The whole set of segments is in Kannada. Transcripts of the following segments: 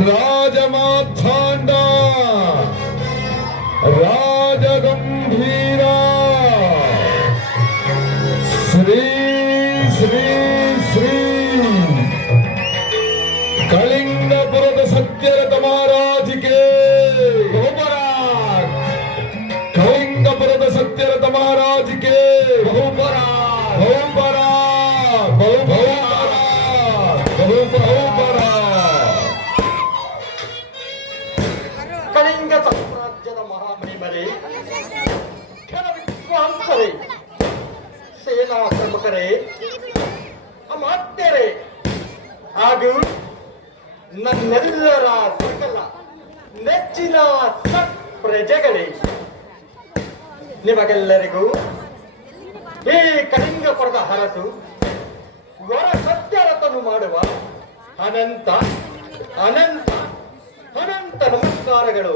ರಾಜಮಾರ್ಥಾಂಡ ರಾಜಗಂಭೀರ ಶ್ರೀ ಶ್ರೀ ಶ್ರೀ ಕಳಿಂಗಪುರದ ಸತ್ಯರಥ ಮಹಾರಾಜಿಗೆ ಬಹುಪರಾಗ್. ಕಳಿಂಗಪುರದ ಸತ್ಯರಥ ಮಹಾರಾಜಿಗೆ ಬಹುಪರಾಗ್ ಬಹುಪರಾಗ್ ಬಹುಪರಾಗ್ ಬಹುಪರಾಗ್. ಕಳಿಂಗ ಸಾಮ್ರಾಜ್ಯದ ಮಹಾಮಹಿಮರೇ, ಕೆಲ ವಿದ್ವಾಂಸರೇ, ಸೇನಾ ಪ್ರಮುಖರೇ, ಅಮಾತ್ಯರೇ ಹಾಗೂ ನನ್ನೆಲ್ಲರ ಸಕಲ ನೆಚ್ಚಿನ ಪ್ರಜೆಗಳೇ, ನಿಮಗೆಲ್ಲರಿಗೂ ಈ ಕಳಿಂಗಪುರದ ಹರಸು ವರ ಸತ್ಯರಥನು ಮಾಡುವ ಅನಂತ ಅನಂತ ಅನಂತ ನಮಸ್ಕಾರಗಳು.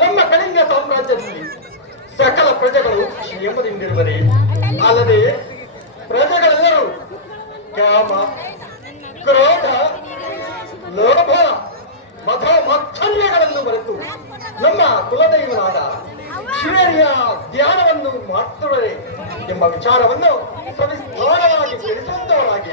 ನಮ್ಮ ಕಳಿಂಗ ಸಾಮ್ರಾಜ್ಯದಲ್ಲಿ ಸಕಲ ಪ್ರಜೆಗಳು ಕ್ಷೇಮದಿಂದಿರುವರೇ ಅಲ್ಲದೆ ಪ್ರಜೆಗಳೆಲ್ಲರೂ ಕಾಮ, ಕ್ರೋಧ, ಲೋಭ, ಮತ ಮತ್ಸರ್ಯಗಳನ್ನು ಮರೆತು ನಮ್ಮ ಕುಲದೈವನಾದ ಶಿವರಿಯ ಧ್ಯಾನವನ್ನು ಮಾಡುತ್ತಿರುವರೆ ಎಂಬ ವಿಚಾರವನ್ನು ಸವಿಸ್ತಾರವಾಗಿ ತಿಳಿಸುವಂತವರಾಗಿ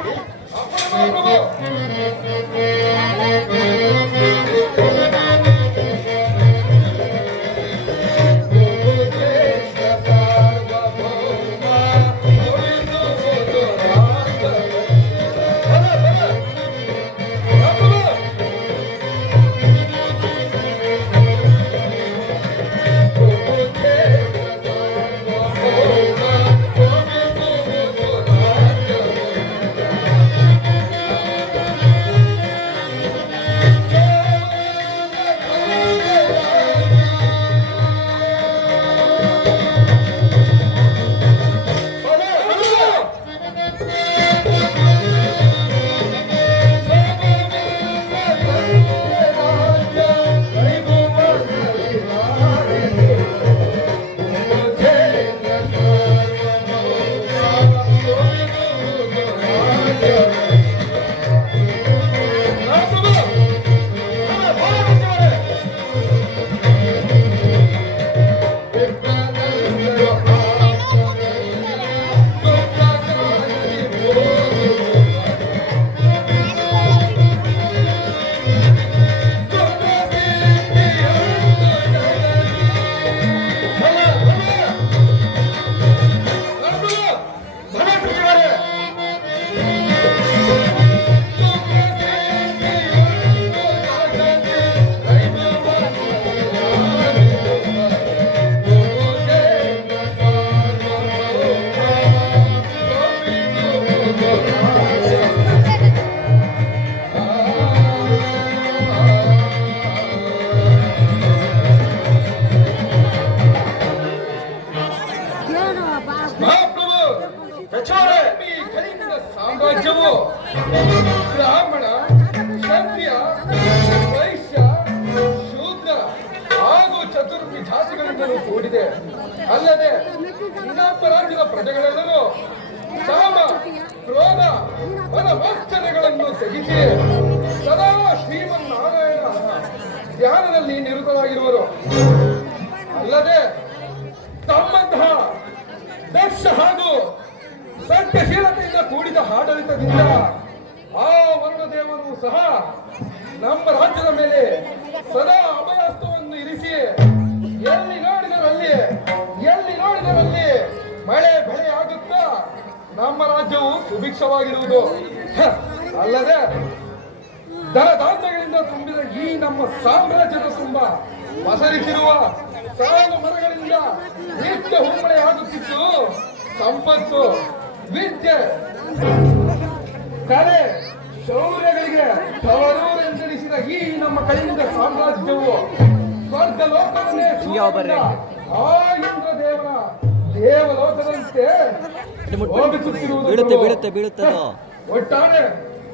ರಾಜ್ಯವು ಬ್ರಾಹ್ಮಣ, ಕ್ಷತ್ರಿಯ, ವೈಶ್ಯ, ಶೂದ್ರ ಹಾಗೂ ಚತುರ್ಥಿ ಜಾತಿಗಳಿಂದಲೂ ಕೂಡಿದೆ. ಅಲ್ಲದೆ ಇನ್ನೊಬ್ಬ ರಾಜ್ಯದ ಪ್ರಜೆಗಳೆಲ್ಲರೂ ಕಾಮ, ಕ್ರೋಧ, ಮನವಾಂಛನೆಗಳನ್ನು ತ್ಯಜಿಸಿ ಸದಾ ಶ್ರೀಮನ್ನಾರಾಯಣ ಧ್ಯಾನದಲ್ಲಿ ನಿರತರಾಗಿರುವರು. ಅಲ್ಲದೆ ತಮ್ಮಂತಹ ದಕ್ಷ ಹಾಗೂ ಸತ್ಯಶೀಲತೆಯಿಂದ ಕೂಡಿದ ಆಡಳಿತದಿಂದ ಆ ವರ್ಣದೇವರು ಸಹ ನಮ್ಮ ರಾಜ್ಯದ ಮೇಲೆ ಸದಾ ಅಭಯಹಸ್ತವನ್ನು ಇರಿಸಿ ಎಲ್ಲಿ ನೋಡಿದರಲ್ಲಿ ಮಳೆ ಬೆಳೆ ಆಗುತ್ತಾ ನಮ್ಮ ರಾಜ್ಯವು ಸುಭಿಕ್ಷವಾಗಿರುವುದು. ಅಲ್ಲದೆ ಧನಧಾನ್ಯಗಳಿಂದ ತುಂಬಿದ ಈ ನಮ್ಮ ಸಾಮ್ರಾಜ್ಯದ ತುಂಬ ಪಸರಿಸಿರುವ ಸಾಲು ಮರಗಳಿಂದ ನಿತ್ಯ ಹೂಮಳೆ ಆಗುತ್ತಿದ್ದು ಸಂಪತ್ತು, ವಿದ್ಯೆ, ಕಲೆ, ಶೌರ್ಯಗಳಿಗೆ ತವರೂರೆಂದೆನಿಸಿದ ಈ ನಮ್ಮ ಕಳಿಂಗ ಸಾಮ್ರಾಜ್ಯವು ಸ್ವರ್ಗ ಲೋಕವನ್ನೇ ಆ ಇಂದ್ರ ದೇವರ ದೇವಲೋಕದಂತೆ ಬೀಳುತ್ತದೆ. ಒಟ್ಟಾರೆ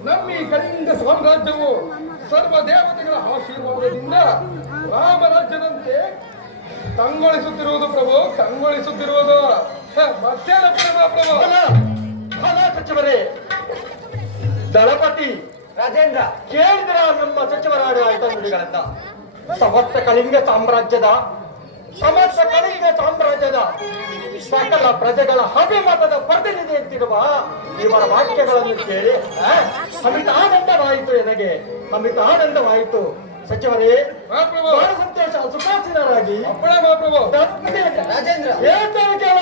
ನಮ್ಮ ಈ ಕಳಿಂಗ ಸಾಮ್ರಾಜ್ಯವು ಸರ್ವ ದೇವತೆಗಳ ಆಶೀರ್ವಾದದಿಂದ ರಾಮರಾಜ್ಯದಂತೆ ಕಂಗೊಳಿಸುತ್ತಿರುವುದು ಪ್ರಭು, ಕಂಗೊಳಿಸುತ್ತಿರುವುದು. ಮತ್ತೇನ ಪ್ರಭು? ಸಚಿವರೇ, ದಳಪತಿ ರಾಜೇಂದ್ರ ಕೇಳಿದ್ರ ನಮ್ಮ ಸಚಿವರಾದ ನುಡಿಗಳನ್ನ ಸಮಸ್ತ ಕಳಿಂಗ ಸಾಮ್ರಾಜ್ಯದ ಸಕಲ ಪ್ರಜೆಗಳ ಅಭಿಮತದ ಪ್ರತಿನಿಧಿ ಅಂತಿರುವ ಇವರ ವಾಕ್ಯಗಳನ್ನು ಕೇಳಿ ಅಮಿತಾನಂದವಾಯಿತು. ನನಗೆ ಅಮಿತಾನಂದವಾಯಿತು. ಸಚಿವರೇ, ಬಹಳ ಸಂತೋಷ. ಸುಖಾಸೀನರಾಗಿ ರಾಜೇಂದ್ರ ಹೇಳ್ತೇವೆ ಕೇಳ.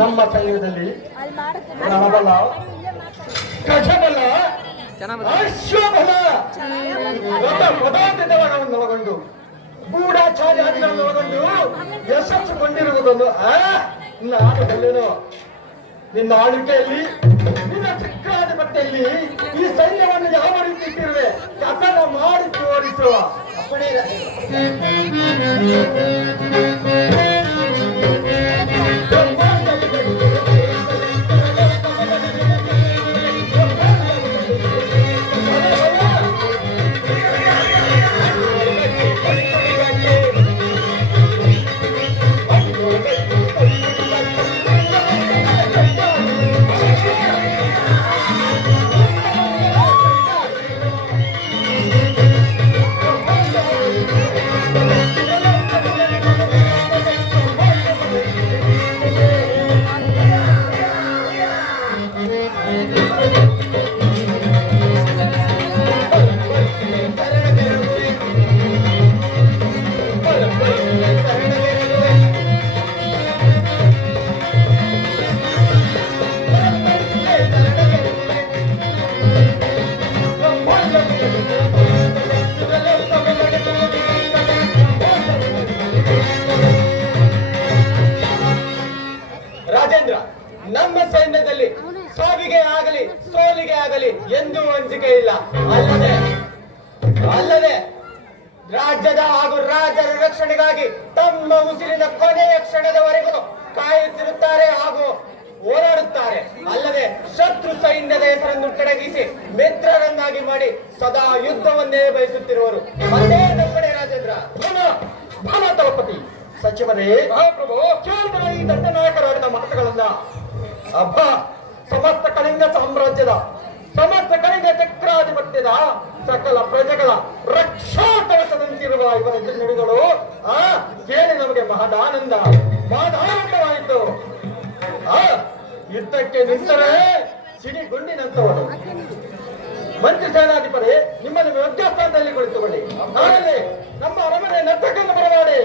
ನಮ್ಮ ಸೈನ್ಯದಲ್ಲಿ ರಣಬಲ, ಗಜಬಲ, ಅಶ್ವಬಲ, ಪದಾರ್ಥವನ್ನು ಒಳಗೊಂಡು ಗೂಢಾಚಾರ್ಯಾದಿಗಳನ್ನು ಒಳಗೊಂಡು ಯಶಸ್ಸು ಕೊಂಡಿರುವುದನ್ನು ನಾನು ಬಲ್ಲೆನು. ನಿನ್ನ ಆಳ್ವಿಕೆಯಲ್ಲಿ, ನಿನ್ನ ಚಕ್ರಾಧಿಪತ್ಯದಲ್ಲಿ ಈ ಸೈನ್ಯವನ್ನು ಯಾವ ರೀತಿ ಇಟ್ಟಿರುವೆ ಕಥನ ಮಾಡಿ ತೋರಿಸುವ. ರಾಜೇಂದ್ರ, ನಮ್ಮ ಸೈನ್ಯದಲ್ಲಿ ಸಾವಿಗೆ ಆಗಲಿ ಸೋಲಿಗೆ ಆಗಲಿ ಎಂದೂ ಅಂಜಿಕೆ ಇಲ್ಲ. ಅಲ್ಲದೆ ರಾಜ್ಯದ ಹಾಗೂ ರಾಜರ ರಕ್ಷಣೆಗಾಗಿ ತಮ್ಮ ಉಸಿರಿನ ಕೊನೆಯ ಕ್ಷಣದವರೆಗೂ ಕಾಯುತ್ತಿರುತ್ತಾರೆ ಹಾಗೂ ಹೋರಾಡುತ್ತಾರೆ. ಅಲ್ಲದೆ ಶತ್ರು ಸೈನ್ಯದ ಹೆಸರನ್ನು ಕೆಡಗಿಸಿ ಮಿತ್ರರನ್ನಾಗಿ ಮಾಡಿ ಸದಾ ಯುದ್ಧವನ್ನೇ ಬಯಸುತ್ತಿರುವರು. ಅದೇ ನಮ್ಮ ರಾಜೇಂದ್ರ ದಳಪತಿ ಸಚಿವರೇ, ಮಹಾಪ್ರಭು, ಕೇಳಿದ ಈ ದಂಡನಾಯಕರಾಡಿದ ಮಾತುಗಳನ್ನ ಅಬ್ಬ ಸಮಸ್ತ ಕಳಿಂಗ ಸಾಮ್ರಾಜ್ಯದ ಸಮಸ್ತ ಕಳಿಂಗ ಚಕ್ರಾಧಿಪತ್ಯದ ಸಕಲ ಪ್ರಜೆಗಳ ರಕ್ಷಾ ಕವಚದಂತಿರುವ ಇವರ ನುಡಿಗಳು ಕೇಳಿ ನಮಗೆ ಮಹದಾನಂದವಾಯಿತು. ಯುದ್ಧಕ್ಕೆ ನಿಂತರೆ ಸಿಡಿಗುಂಡಿನಂತವರು. ಮಂತ್ರಿ ಸೇನಾಧಿಪತಿ ನಿಮ್ಮನ್ನು ವ್ಯವಸ್ಥಾನದಲ್ಲಿ ಕುಳಿತುಕೊಳ್ಳಿ. ಆಮೇಲೆ ನಮ್ಮ ಅರಮನೆ ನರ್ತಕನ್ನು ಬರಮಾಡಿ.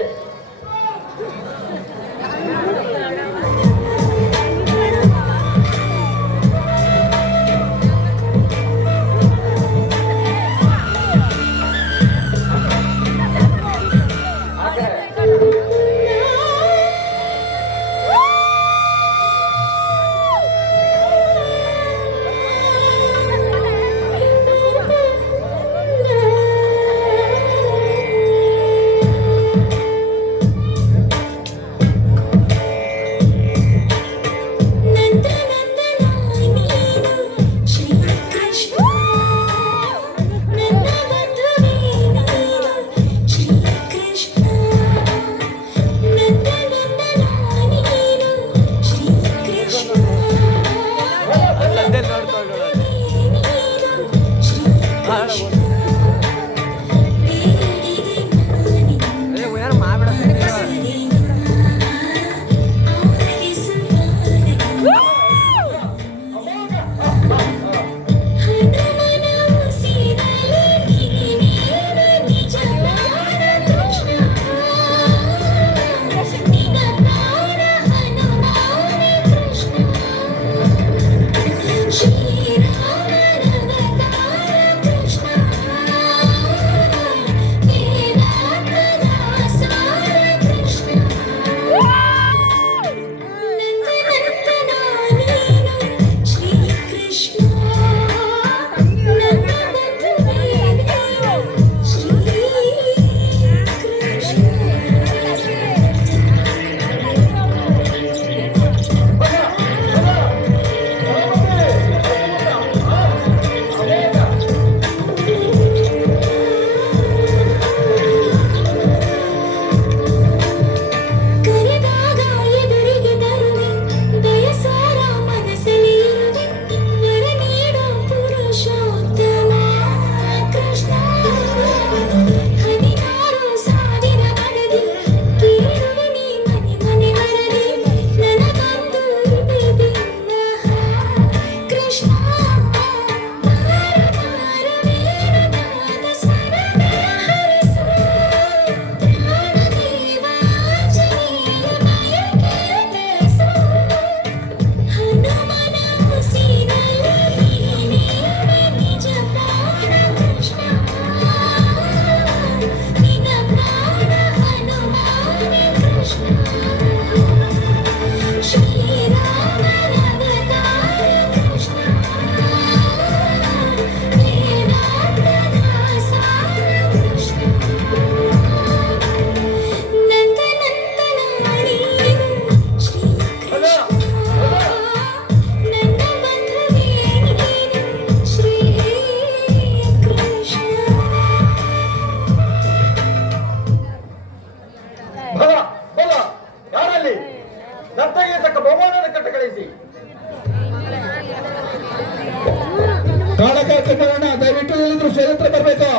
ದಯವಿಟ್ಟು ಹೇಳಿದ್ರು ಕ್ಷೇತ್ರ ಬರಬೇಕು.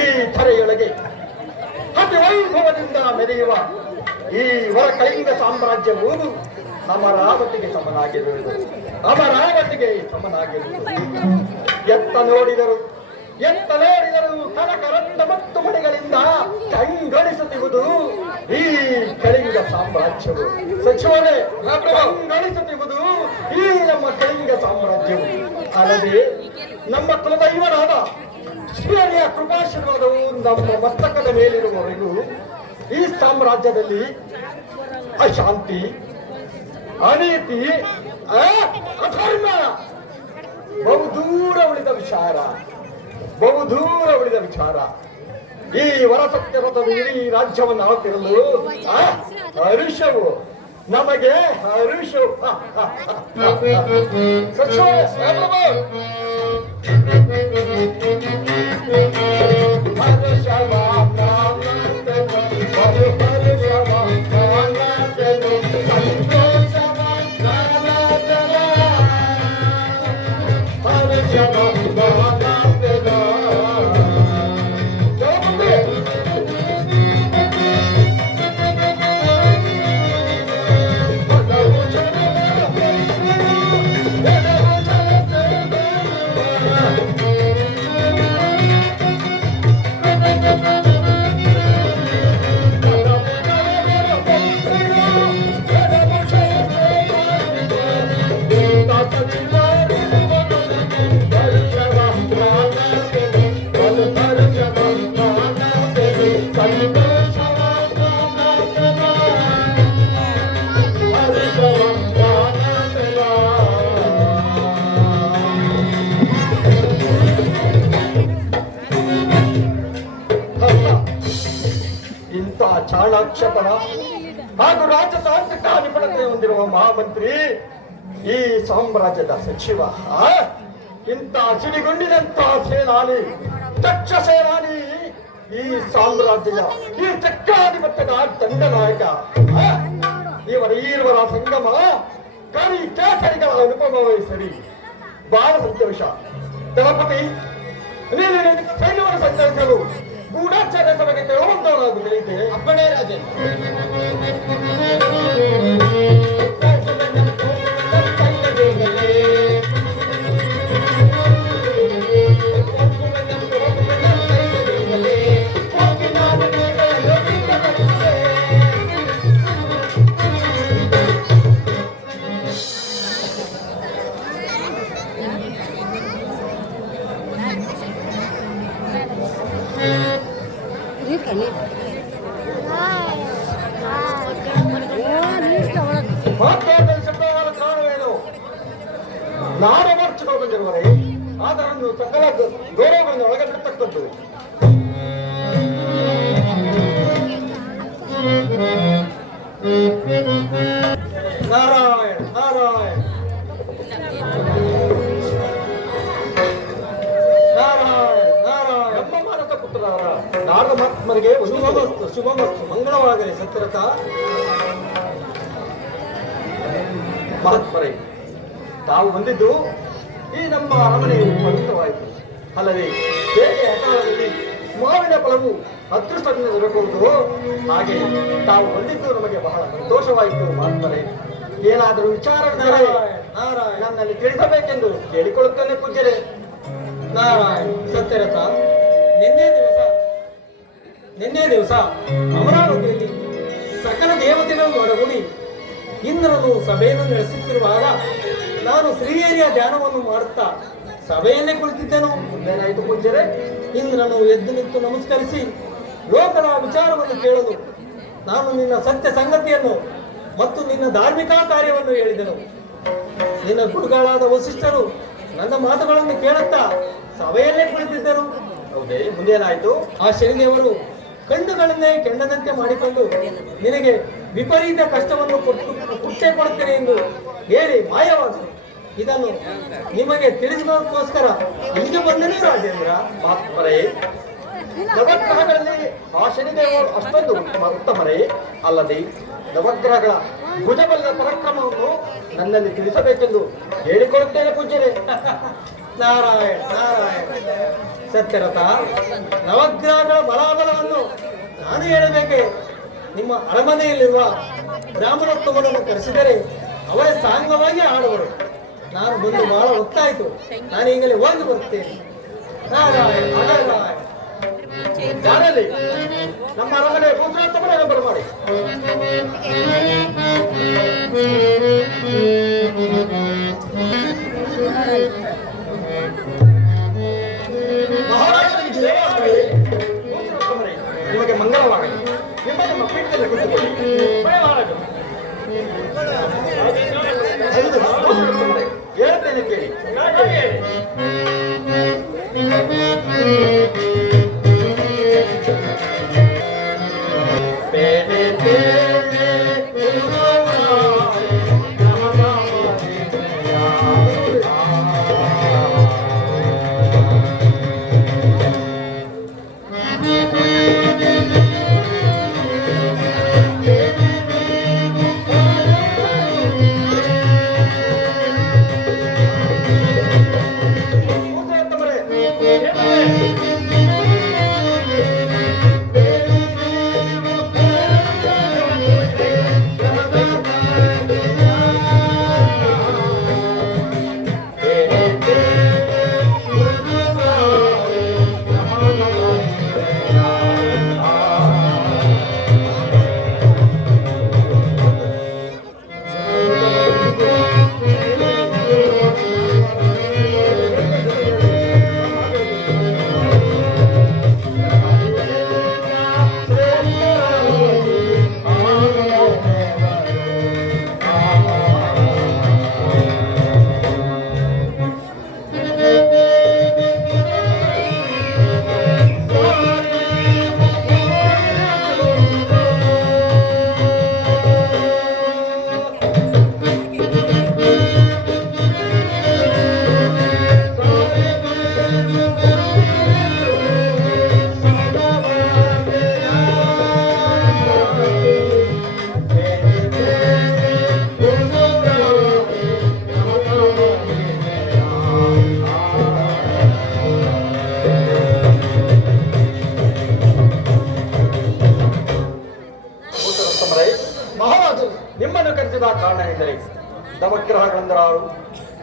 ಈ ಧರೆಯೊಳಗೆ ಅತಿ ವೈಭವದಿಂದ ಮೆರೆಯುವ ಈ ವರ ಕಳಿಂಗ ಸಾಮ್ರಾಜ್ಯವು ಅಮರಾವತಿಗೆ ಸಮನಾಗಿರುವುದು. ಎತ್ತ ನೋಡಿದರು ಕನಕರತ್ನ ಮತ್ತು ಮಣಿಗಳಿಂದ ಕಂಗೊಳಿಸುತ್ತಿರುವುದು ಈ ಕಳಿಂಗ ಸಾಮ್ರಾಜ್ಯವು. ಸಚಿವರೇ, ಕಂಗೊಳಿಸುತ್ತಿರುವುದು ಈ ನಮ್ಮ ಕಳಿಂಗ ಸಾಮ್ರಾಜ್ಯವು. ಅಲ್ಲದೆ ನಮ್ಮ ಕುಲದೈವನಾದ ಶ್ರೀಹರಿಯ ಕೃಪಾಶೀರ್ವಾದವು ನಮ್ಮ ಮಸ್ತಕದ ಮೇಲಿರುವವರೆಗೂ ಈ ಸಾಮ್ರಾಜ್ಯದಲ್ಲಿ ಅಶಾಂತಿ, ಅನೀತಿ, ಅಧರ್ಮ ಬಹುದೂರ ಉಳಿದ ವಿಚಾರ. ಬಹುದೂರ ಉಳಿದ ವಿಚಾರ. ಈ ವರಸತ್ಯರಥದ ಇಡೀ ರಾಜ್ಯವನ್ನು ಆಳ್ತಿರಲು ಹರುಷವು ನಮಗೆ ಹರುಷವು. ಇಂಥ ಚಾಣಾಕ್ಷತನ ಹಾಗೂ ರಾಜತಾಂತ್ರಿಕ ನಿಪುಣತೆ ಹೊಂದಿರುವ ಮಹಾಮಂತ್ರಿ ಈ ಸಾಮ್ರಾಜ್ಯದ ಸಚಿವ, ಇಂಥ ಸಿಡಿಗುಂಡಿನಂತ ಸೇನಾನಿ, ದಕ್ಷ ಸೇನಾನಿ, ಈ ಸಾಮ್ರಾಜ್ಯದ ಈ ಚಕ್ರಾಧಿಪತ್ಯದ ದಂಡನಾಯಕ, ಇವರ ಸಂಗಮ ಕರಿ ಕೇಸರಿಗಳ ಅನುಪಮವೇ ಸರಿ. ಬಹಳ ಸಂತೋಷ ದಳಪತಿ. ಸೈನ್ಯವನ್ನು ಸಂಚರಿಸಲು ಗೂಢಾಚಾರ್ಯ ಸಭೆಗೆ ಕೇಳುವಂತವನಾಗುತ್ತದೆ. ಅಪ್ಪಣೆ ರಾಜೇ. ಶಬ್ದವಾದ ಕಾರಣವೇನು? ನಾಡು ಮಾರ್ಚ್ಕೊಂಡು ಬಂದಿರುವರೆ ಅದನ್ನು ಸಕಲ ಗೌರವಗಳನ್ನು ಒಳಗೆ ಬಿಡ್ತಕ್ಕದ್ದು. ನಾರಾಯಣ ನಾರಾಯಣ ನಾರಾಯಣ ನಾರಾಯಣ. ನಮ್ಮ ಮಾನಸ ಪುತ್ರರಾದ ನಾರದ ಮಹಾತ್ಮರಿಗೆ ಶುಭಮಸ್ತು ಶುಭಮಸ್ತು, ಮಂಗಳವಾಗಲಿ. ಸತ್ಯರಥ ಮಹತ್ವರೇ, ತಾವು ಬಂದಿದ್ದು ಈ ನಮ್ಮ ಅರಮನೆಯು ಪವಿತ್ರವಾಯಿತು ಅಲ್ಲವೇ? ಹೇಗೆ ಅಕಾಲದಲ್ಲಿ ಮಾವಿನ ಫಲವು ಅದೃಷ್ಟದಿಂದ ದೊರಕುವುದು, ಹಾಗೆ ತಾವು ಬಂದಿದ್ದು ನಮಗೆ ಬಹಳ ಸಂತೋಷವಾಯಿತು. ಮಹತ್ವರೇ, ಏನಾದರೂ ವಿಚಾರವಿದ್ದರೆ ನನ್ನಲ್ಲಿ ತಿಳಿಸಬೇಕೆಂದು ಕೇಳಿಕೊಳ್ಳುತ್ತೇನೆ ಪೂಜ್ಯರೇ. ನಾರಾಯಣ. ಸತ್ಯರಥ, ನಿನ್ನೆ ದಿವಸ ಅಮರಾವತಿಯಲ್ಲಿ ಸಕಲ ದೇವತೆಗಳನ್ನು ಒಳಗೂಡಿ ಇಂದ್ರನು ಸಭೆಯನ್ನು ನಡೆಸುತ್ತಿರುವಾಗ ನಾನು ಶ್ರೀಹರಿಯ ಧ್ಯಾನವನ್ನು ಮಾಡುತ್ತಾ ಸಭೆಯಲ್ಲೇ ಕುಳಿತಿದ್ದೆನು. ಮುಂದೇನಾಯಿತು ಪೂಜ್ಯರೇ? ಇಂದ್ರನು ಎದ್ದು ನಿಂತು ನಮಸ್ಕರಿಸಿ ಲೋಕದ ವಿಚಾರವನ್ನು ಕೇಳಲು ನಾನು ನಿನ್ನ ಸತ್ಯ ಸಂಗತಿಯನ್ನು ಮತ್ತು ನಿನ್ನ ಧಾರ್ಮಿಕ ಕಾರ್ಯವನ್ನು ಹೇಳಿದೆನು. ನಿನ್ನ ಗುರುಗಳಾದ ವಸಿಷ್ಠರು ನನ್ನ ಮಾತುಗಳನ್ನು ಕೇಳುತ್ತಾ ಸಭೆಯಲ್ಲೇ ಕುಳಿತಿದ್ದರು. ಹೌದೇ, ಮುಂದೇನಾಯಿತು? ಆ ಶನಿದೇವರು ಕಣ್ಣುಗಳನ್ನೇ ಕೆಂಡದಂತೆ ಮಾಡಿಕೊಂಡು ನಿನಗೆ ವಿಪರೀತ ಕಷ್ಟವನ್ನು ಕೊಟ್ಟೇ ಕೊಡುತ್ತೇನೆ ಎಂದು ಹೇಳಿ ಮಾಯವಾದರು. ಇದನ್ನು ನಿಮಗೆ ತಿಳಿಸುವುದಕ್ಕೋಸ್ಕರ ಇಲ್ಲಿಗೆ ಬಂದನೇ ರಾಜೇಂದ್ರ. ಮಹಾತ್ಮರೇ, ನವಗ್ರಹಗಳಲ್ಲಿ ಆ ಶನಿದೇವರು ಅಷ್ಟೊಂದು ಉತ್ತಮರೇ ಅಲ್ಲದೆ ನವಗ್ರಹಗಳ ಭುಜಬಲ್ಲ ಪರಾಕ್ರಮವನ್ನು ನನ್ನಲ್ಲಿ ತಿಳಿಸಬೇಕೆಂದು ಹೇಳಿಕೊಳ್ಳುತ್ತೇನೆ ಪೂಜ್ಯರೇ. ನಾರಾಯಣ ನಾರಾಯಣ. ಸತ್ಯರಥ, ನವಗ್ರಹಗಳ ಬಲಾಬಲವನ್ನು ನಾನು ಹೇಳಬೇಕೆ? ನಿಮ್ಮ ಅರಮನೆಯಲ್ಲಿರುವ ಬ್ರಾಹ್ಮಣೋತ್ತಮರನ್ನು ಕರೆಸಿದರೆ ಅವರೇ ಸಾಂಗವಾಗಿ ಆಡುವರು. ನಾನು ಬಂದು ಬಹಳ ಹೊತ್ತಾಯಿತು, ನಾನು ಈಗಲೇ ಹೋಗಿ ಬರುತ್ತೇನೆ. ನಾರಾಯಣ ನಾರಾಯಣ. ಯಾರಲ್ಲಿ ನಮ್ಮ ಅರಮನೆ ಭೂತರಾತ್ಮರನ್ನು ಬರಮಾಡಿ. ಮಹಾರಾಜನಿಗೆ ಜಯವಾಗಲಿ. ನಿಮಗೆ ಮಂಗಳವಾಗಲಿ. ನಿಮ್ಮ ಪೀಠದಲ್ಲಿ ಕುಳಿತುಕೊಳ್ಳಿ. ಮಹಾರಾಜರು ಹೇಳ್ತೇನೆ ಕೇಳಿ.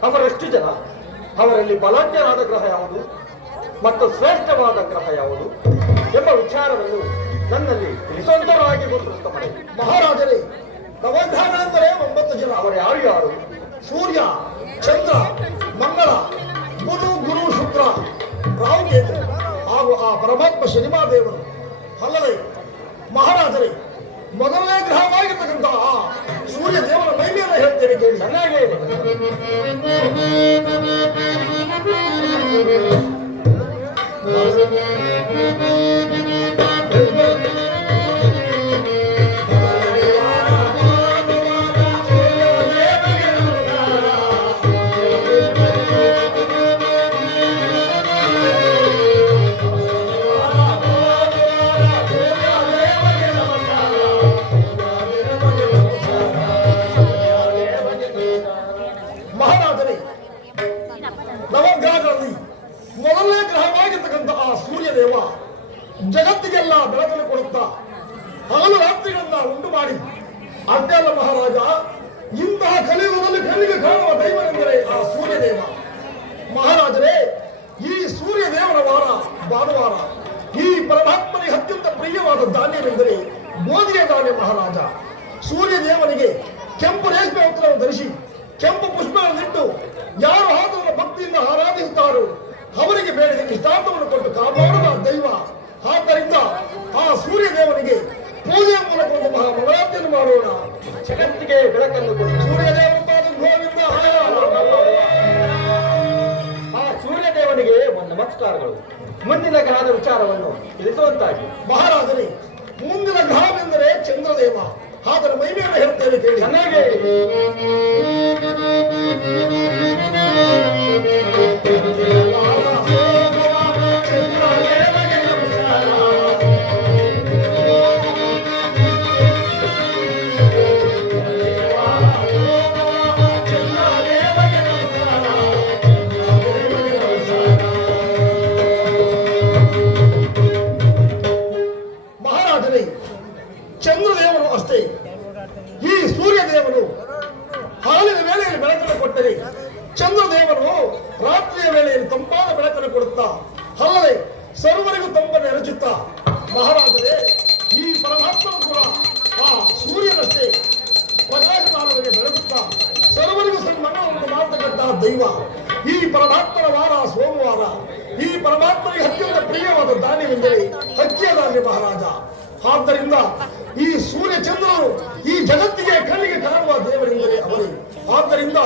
ಅವರೆಷ್ಟು ಜನ, ಅವರಲ್ಲಿ ಬಲಾಢ್ಯನಾದ ಗ್ರಹ ಯಾವುದು ಮತ್ತು ಶ್ರೇಷ್ಠವಾದ ಗ್ರಹ ಯಾವುದು ಎಂಬ ವಿಚಾರವನ್ನು ನನ್ನಲ್ಲಿ ತಿಳಿಸುವಂತರಾಗಿ ಗೊತ್ತಿರುತ್ತದೆ. ಮಹಾರಾಜರೇ, ನವಗ್ರಹಗಳೆಂದರೆ 9 ಜನ. ಅವರು ಯಾರು ಯಾರು? ಸೂರ್ಯ, ಚಂದ್ರ, ಮಂಗಳ, ಬುಧ, ಗುರು, ಶುಕ್ರ, ರಾಹುಕೇತು ಹಾಗೂ ಆ ಪರಮಾತ್ಮ ಶನಿಮಾದೇವರು. ಅಲ್ಲದೆ ಮಹಾರಾಜರೇ, ಮೊದಲನೇ ಗ್ರಹವಾಗಿರ್ತಕ್ಕಂಥ ಆ ಸೂರ್ಯ ದೇವರ ಮಹಿಮೆಯನ್ನು ಹೇಳ್ತೇನೆ ಕೇಳಿ. ಚೆನ್ನಾಗೇ ಇದೆ. ಮಹಾರಾಜರೇ, ನವಗ್ರಹಗಳಲ್ಲಿ ಮೊದಲನೇ ಗ್ರಹವಾಗಿರ್ತಕ್ಕಂಥ ಆ ಸೂರ್ಯ ದೇವ ಜಗತ್ತಿಗೆಲ್ಲ ಬೆಳಕನ್ನು ಕೊಡುತ್ತಾ ಹಗಲು ರಾತ್ರಿಗಳನ್ನ ಉಂಟು ಮಾಡಿ ಅಷ್ಟೇ ಅಲ್ಲ ಮಹಾರಾಜ, ಇಂತಹ ಕಲಿಯುಗದಲ್ಲಿ ಕಣ್ಣಿಗೆ ಕಾಣುವ ದೈವನೆಂದರೆ ಆ ಸೂರ್ಯ ದೇವ. ಮಹಾರಾಜರೇ, ಈ ಸೂರ್ಯ ದೇವರ ವಾರ ಭಾನುವಾರ. ಈ ಪರಮಾತ್ಮನಿಗೆ ಅತ್ಯಂತ ಪ್ರಿಯವಾದ ಧಾನ್ಯವೆಂದರೆ ಗೋಧಿಯ ಧಾನ್ಯ. ಮಹಾರಾಜ, ಸೂರ್ಯ ದೇವನಿಗೆ ಕೆಂಪು ರೇಷ್ಮೆ ವಸ್ತ್ರವನ್ನು ಧರಿಸಿ ಕೆಂಪು ಪುಷ್ಪಗಳನ್ನಿಟ್ಟು ಯಾರು ಆತನ ಭಕ್ತಿಯಿಂದ ಆರಾಧಿಸುತ್ತಾರೋ ಅವರಿಗೆ ಬೇಡಿದ ಇಷ್ಟಾರ್ಥವನ್ನು ಕೊಟ್ಟು ಕಾಪಾಡುವ ದೈವ. ಆದ್ದರಿಂದ ಆ ಸೂರ್ಯ ದೇವನಿಗೆ ಪೂಜೆಯ ಮೂಲಕ ಒಂದು ಮಹಾ ಮಂಗಳಾರತಿಯನ್ನು ಮಾಡೋಣ. ಜಗತ್ತಿಗೆ ಬೆಳಕನ್ನು ಕೊಟ್ಟು ಸೂರ್ಯ ದೇವರ ಗೋವಿಂದ. ಆ ಸೂರ್ಯ ದೇವನಿಗೆ ಒಂದು ನಮಸ್ಕಾರಗಳು. ಮುಂದಿನ ಗ್ರಹದ ವಿಚಾರವನ್ನು ತಿಳಿಸುವಂತಾಗಿ. ಮಹಾರಾಜರೇ, ಮುಂದಿನ ಗ್ರಹವೆಂದರೆ ಚಂದ್ರದೇವ. ಅದರ ಮಹಿಮೆಯನ್ನು ಹೇಳ್ತೇನೆ ಕೇಳಿ. ಚೆನ್ನಾಗಿ ಮಹಾರಾಜರೇ, ಚಂದ್ರದೇವರು ಅಷ್ಟೇ. ಈ ಸೂರ್ಯ ದೇವರು ಹಗಲಿನ ವೇಳೆಯಲ್ಲಿ ಬೆಳಕನ್ನು ಕೊಟ್ಟರೆ, ಚಂದ್ರದೇವರು ರಾತ್ರಿಯ ವೇಳೆಯಲ್ಲಿ ತಂಪಾದ ಬೆಳಕನ್ನು ಕೊಡುತ್ತಾ ಅಲ್ಲದೆ ಸರ್ವರಿಗೂ ತಂಪನ್ನು ಎರಚುತ್ತಾ. ಮಹಾರಾಜರೇ, ಈ ಪರಮಾತ್ಮನು ಕೂಡ ಆ ಸೂರ್ಯನಷ್ಟೇ ಪ್ರಕಾಶಮಾನವಾಗಿ ಬೆಳಗುತ್ತಾ ಸರ್ವರಿಗೂ ಸನ್ಮಾನವನ್ನು ಮಾಡತಕ್ಕಂಥ ದೈವ. ಈ ಪರಮಾತ್ಮನ ವಾರ ಸೋಮವಾರ. ಈ ಪರಮಾತ್ಮನಿಗೆ ಅತ್ಯಂತ ಪ್ರಿಯವಾದ ಧಾನ್ಯವೆಂದರೆ ಅಕ್ಕಿಯ ಧಾನ್ಯ. ಮಹಾರಾಜ, ಆದ್ದರಿಂದ ಈ ಸೂರ್ಯ ಚಂದ್ರರು ಈ ಜಗತ್ತಿಗೆ ಕಣ್ಣಿಗೆ ಕಾಣುವ ದೇವರೆಂದರೆ ಅವರೇ. ಆದ್ದರಿಂದ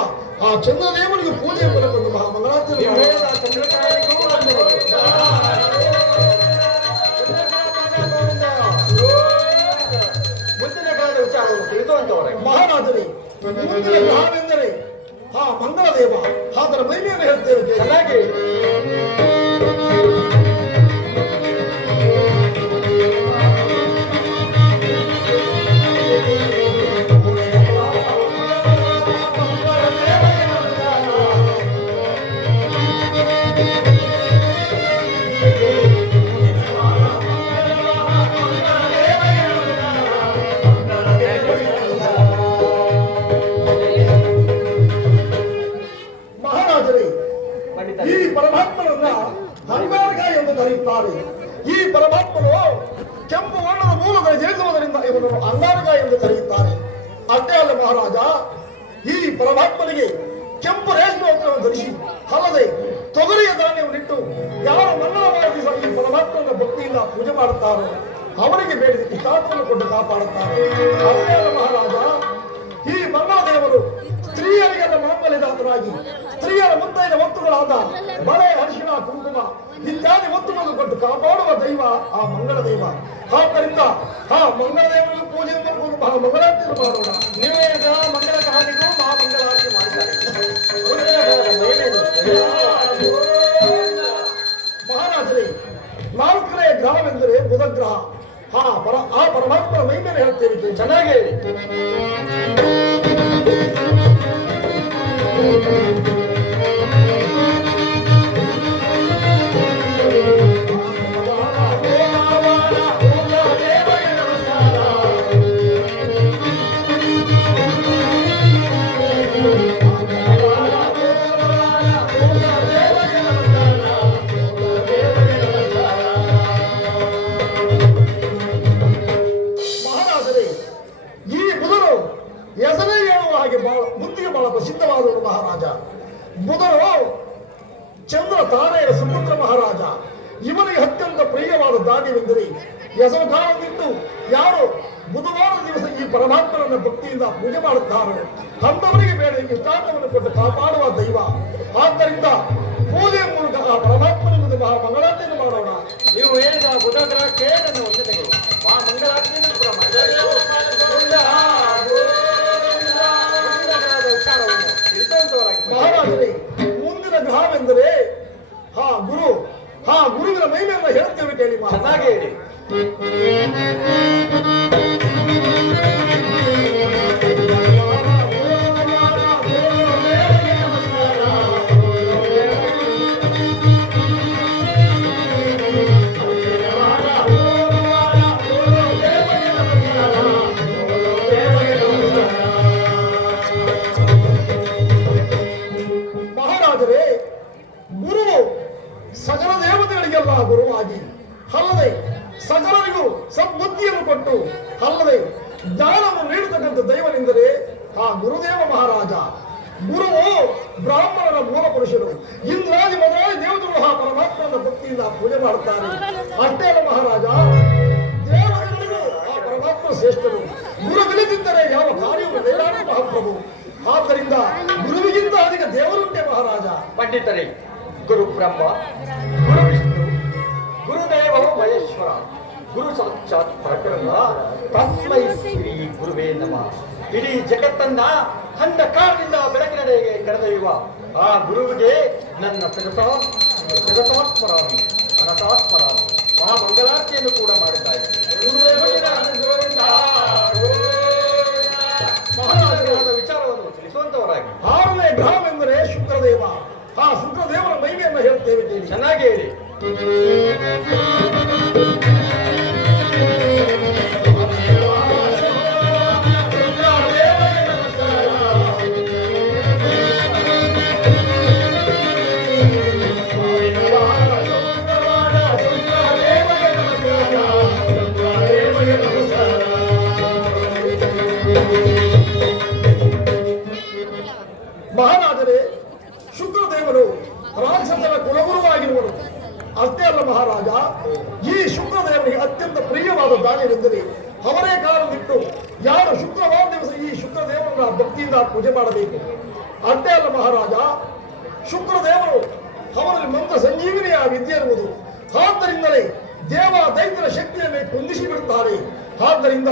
ಆ ಚಂದ್ರದೇವನಿಗೆ ಪೂಜೆ ಮೂಲಕ ಒಂದು ಮಹಾ ಮಂಗಳಾರತಿ ಮುಂದಿನ ಗ್ರಹದ ವಿಚಾರವನ್ನು ತಿಳಿಸುವಂತವರೇ. ಮಹಾರಾಜರೇ, ಮುಂದಿನ ಗ್ರಹವೆಂದರೆ ಆ ಮಂಗಳದೇವ. ಅದರ ಮಹಿಮೆಯನ್ನು ಹೇಳ್ತೇವೆ ಕೇಳಿ. ಚೆನ್ನಾಗಿ ಮಹಾರಾಜರೇ, ಈ ಪರಮಾತ್ಮನನ್ನ ಅಂಗಾರಕ ಎಂದು ಕರೆಯುತ್ತಾರೆ. ಈ ಪರಮಾತ್ಮನು ಕೆಂಪು ವರ್ಣದ ಮೂಲದಲ್ಲಿ ಜನಿಸುವುದರಿಂದ ಇವನನ್ನು ಅಂಗಾರಕ ಎಂದು ಕರೆಯುತ್ತಾರೆ. ಅಷ್ಟೇ ಅಲ್ಲ ಮಹಾರಾಜ, ಈ ಪರಮಾತ್ಮನಿಗೆ ಕೆಂಪು ರೇಷ್ಮೆ ವಸ್ತ್ರವನ್ನು ಧರಿಸಿ ಅಲ್ಲದೆ ತೊಗರಿಯ ಧಾನ್ಯವನ್ನಿಟ್ಟು ಯಾರು ಮಂಗಳವಾರ ದಿವಸ ಈ ಪರಮಾತ್ಮನ ಭಕ್ತಿಯಿಂದ ಪೂಜೆ ಮಾಡುತ್ತಾರೋ ಅವರಿಗೆ ಬೇಡಿದ ಇಷ್ಟಾರ್ಥವನ್ನು ಕೊಟ್ಟು ಕಾಪಾಡುತ್ತಾರೆ. ಅಷ್ಟೇ ಅಲ್ಲ ಮಹಾರಾಜ, ಈ ಮಂಗಳದೇವರು ಸ್ತ್ರೀಯರಿಗೆಲ್ಲ ಮಾಂಗಲ್ಯದಾತರಾಗಿ ಸ್ತ್ರೀಯರ ಮುತ್ತೈದ ವಸ್ತುಗಳಾದ ಬಳೆ, ಅರಿಶಿಣ, ಕುಂಕುಮ ಇತ್ಯಾದಿ ವಸ್ತುಗಳನ್ನು ಕೊಟ್ಟು ಕಾಪಾಡುವ ದೈವ ಆ ಮಂಗಳ ದೇವ. ಆದ್ದರಿಂದ ಆ ಮಂಗಳ ದೇವರಿಗೆ ಪೂಜೆ ಮಾಡಬಹುದು, ಮಹಾ ಮಂಗಳಾರತಿಯನ್ನು ಮಾಡೋಣ. ನಿವೇದ ಮಂಗಳ ಕಹಾನಿಗೂ ಮಹಾಮಂಗಳಾರತಿ ಮಾಡಿದ್ದಾರೆ. ಮಹಾರಾಜರೇ, 4ನೇ ಗ್ರಹವೆಂದರೆ ಬುಧ ಗ್ರಹ. ಆ ಪರಮಾತ್ಮನ ಮಹಿಮೆಯನ್ನು ಹೇಳ್ತೇವೆ ಕೇಳಿ. ಚೆನ್ನಾಗಿ ಹೇಳಿ. ಚಂದ್ರ ತಾರೆಯರ ಸುಪುತ್ರ ಮಹಾರಾಜ. ಇವನಿಗೆ ಅತ್ಯಂತ ಪ್ರಿಯವಾದ ದಾನ್ಯವೆಂದರೆ ಯಶೋಗಾಲದಿಂದು ಯಾರು ಬುಧವಾರದ ದಿವಸ ಈ ಪರಮಾತ್ಮನನ್ನ ಭಕ್ತಿಯಿಂದ ಪೂಜೆ ಮಾಡುತ್ತಾರೋ ಅಂಥವರಿಗೆ ಬೇಡ ಇಷ್ಟಾರ್ಥವನ್ನು ಕೊಟ್ಟು ಕಾಪಾಡುವ ದೈವ. ಆದ್ದರಿಂದ ಪೂಜೆಯ ಮೂಲಕ ಆ ಪರಮಾತ್ಮನಿಂದ ಮಹಾ ಮಂಗಳಾರತಿಯನ್ನು ಮಾಡೋಣ. ನೀವು ಹೇಳಿದ ಬುಧ ಗ್ರಹಕ್ಕೆ ನನ್ನ ವಂದನೆಗಳು. ಆ ಮಂಗಳಾರತಿಯನ್ನು ಕೂಡ ವಿಚಾರವನ್ನು ತಿಳಿಸುವಂತವರಾಗಿ. ಮಹಾರಾಜರೇ, ಮುಂದಿನ ಗ್ರಹವೆಂದರೆ ಗುರುವಿನ ಮಹಿಮೆಯನ್ನು ಹೇಳ್ತೇವೆ ಕೇಳಿ. ಚೆನ್ನಾಗಿ ಹೇಳಿ. ಮಹಾರಾಜರೇ, ಗುರುವು ಸಕಲ ದೇವತೆಗಳಿಗೆಲ್ಲ ಗುರುವಾಗಿ ಅಲ್ಲದೆ ಸಕಲರಿಗೂ ಸದ್ಬುದ್ಧಿಯನ್ನು ಕೊಟ್ಟು ಅಲ್ಲದೆ ಜ್ಞಾನವನ್ನು ನೀಡತಕ್ಕಂಥ ದೈವನೆಂದರೆ ಆ ಗುರುದೇವ ಮಹಾರಾಜ. ಗುರುವು ಬ್ರಾಹ್ಮಣರ ಮೂಲ ಪುರುಷರು. ಇಂದ್ರಾದಿ ಮೊದಲಾಗಿ ದೇವತೆಗಳು ಆ ಪರಮಾತ್ಮನ ಭಕ್ತಿಯಿಂದ ಪೂಜೆ ಮಾಡುತ್ತಾರೆ. ಅಷ್ಟೇ ಅಲ್ಲ ಮಹಾರಾಜ, ದೇವತೆಗಳಿಗೂ ಆ ಪರಮಾತ್ಮ ಶ್ರೇಷ್ಠರು. ಗುರುವಿಲ್ಲದಿದ್ದರೆ ಯಾವ ಕಾರ್ಯವು ನೇರಾಡ ಮಹಾಪ್ರಭು. ಆದ್ದರಿಂದ ಗುರುವಿಗಿಂತ ಅಧಿಕ ದೇವರುಂಟೆ ಮಹಾರಾಜ. ಪಂಡಿತರೇ, ಗುರು ಬ್ರಹ್ಮ, ಗುರು ವಿಷ್ಣು, ಗುರುದೇವೋ ಮಹೇಶ್ವರ, ಗುರು ಸಾಕ್ಷಾತ್ ಪರಬ್ರಹ್ಮ, ತಸ್ಮೈ ಶ್ರೀ ಗುರುವೇ ನಮಃ. ಇಡೀ ಜಗತ್ತನ್ನ ಅಂಧಕಾರದಿಂದ ಬೆಳಕಿನೆಡೆಗೆ ಕರೆದೊಯ್ಯುವ ಆ ಗುರುವಿಗೆ ನನ್ನ ಸಗತಾಸ್ಮರಾಮಿ ಅನತಾಸ್ಮರಾಮಿ ಆ ಮಂಗಳಾರತಿಯನ್ನು ಕೂಡ ಮಾಡುತ್ತಾ ಮಹಾರಾಜರಾದ ವಿಚಾರವನ್ನು ತಿಳಿಸುವಂತವರಾಗಿ. 6ನೇ ಗ್ರಹವೆಂದರೆ ಶುಕ್ರದೇವ. ಆ ಶುಕ್ರದೇವರ ಮಹಿಮೆಯನ್ನು ಹೇಳ್ತೇವೆ ಕೇಳಿ. ಚೆನ್ನಾಗಿ ಹೇಳಿ. ಮಹಾರಾಜರೇ, ಶುಕ್ರದೇವರು ರಾಕ್ಷಸರ ಕುಲಗುರುವಾಗಿರುವರು. ಅಷ್ಟೇ ಅಲ್ಲ ಮಹಾರಾಜ, ಈ ಶುಕ್ರದೇವರಿಗೆ ಅತ್ಯಂತ ಪ್ರಿಯವಾದ ದಾನವೆಂದರೆ ಅವರೇ ಕಾಲವಿಟ್ಟು ಯಾರು ಶುಕ್ರವಾರ ದಿವಸ ಈ ಶುಕ್ರದೇವರನ್ನ ಭಕ್ತಿಯಿಂದ ಪೂಜೆ ಮಾಡಬೇಕು. ಅಷ್ಟೇ ಅಲ್ಲ ಮಹಾರಾಜ, ಶುಕ್ರದೇವರು ಅವರಲ್ಲಿ ಮಂತ್ರ ಸಂಜೀವಿನಿಯ ವಿದ್ಯೆ ಇರುವುದು. ಆದ್ದರಿಂದಲೇ ದೇವ ದೈತ್ಯರ ಶಕ್ತಿಯನ್ನು ಕುಂದಿಸಿ ಬಿಡುತ್ತಾರೆ. ಆದ್ದರಿಂದ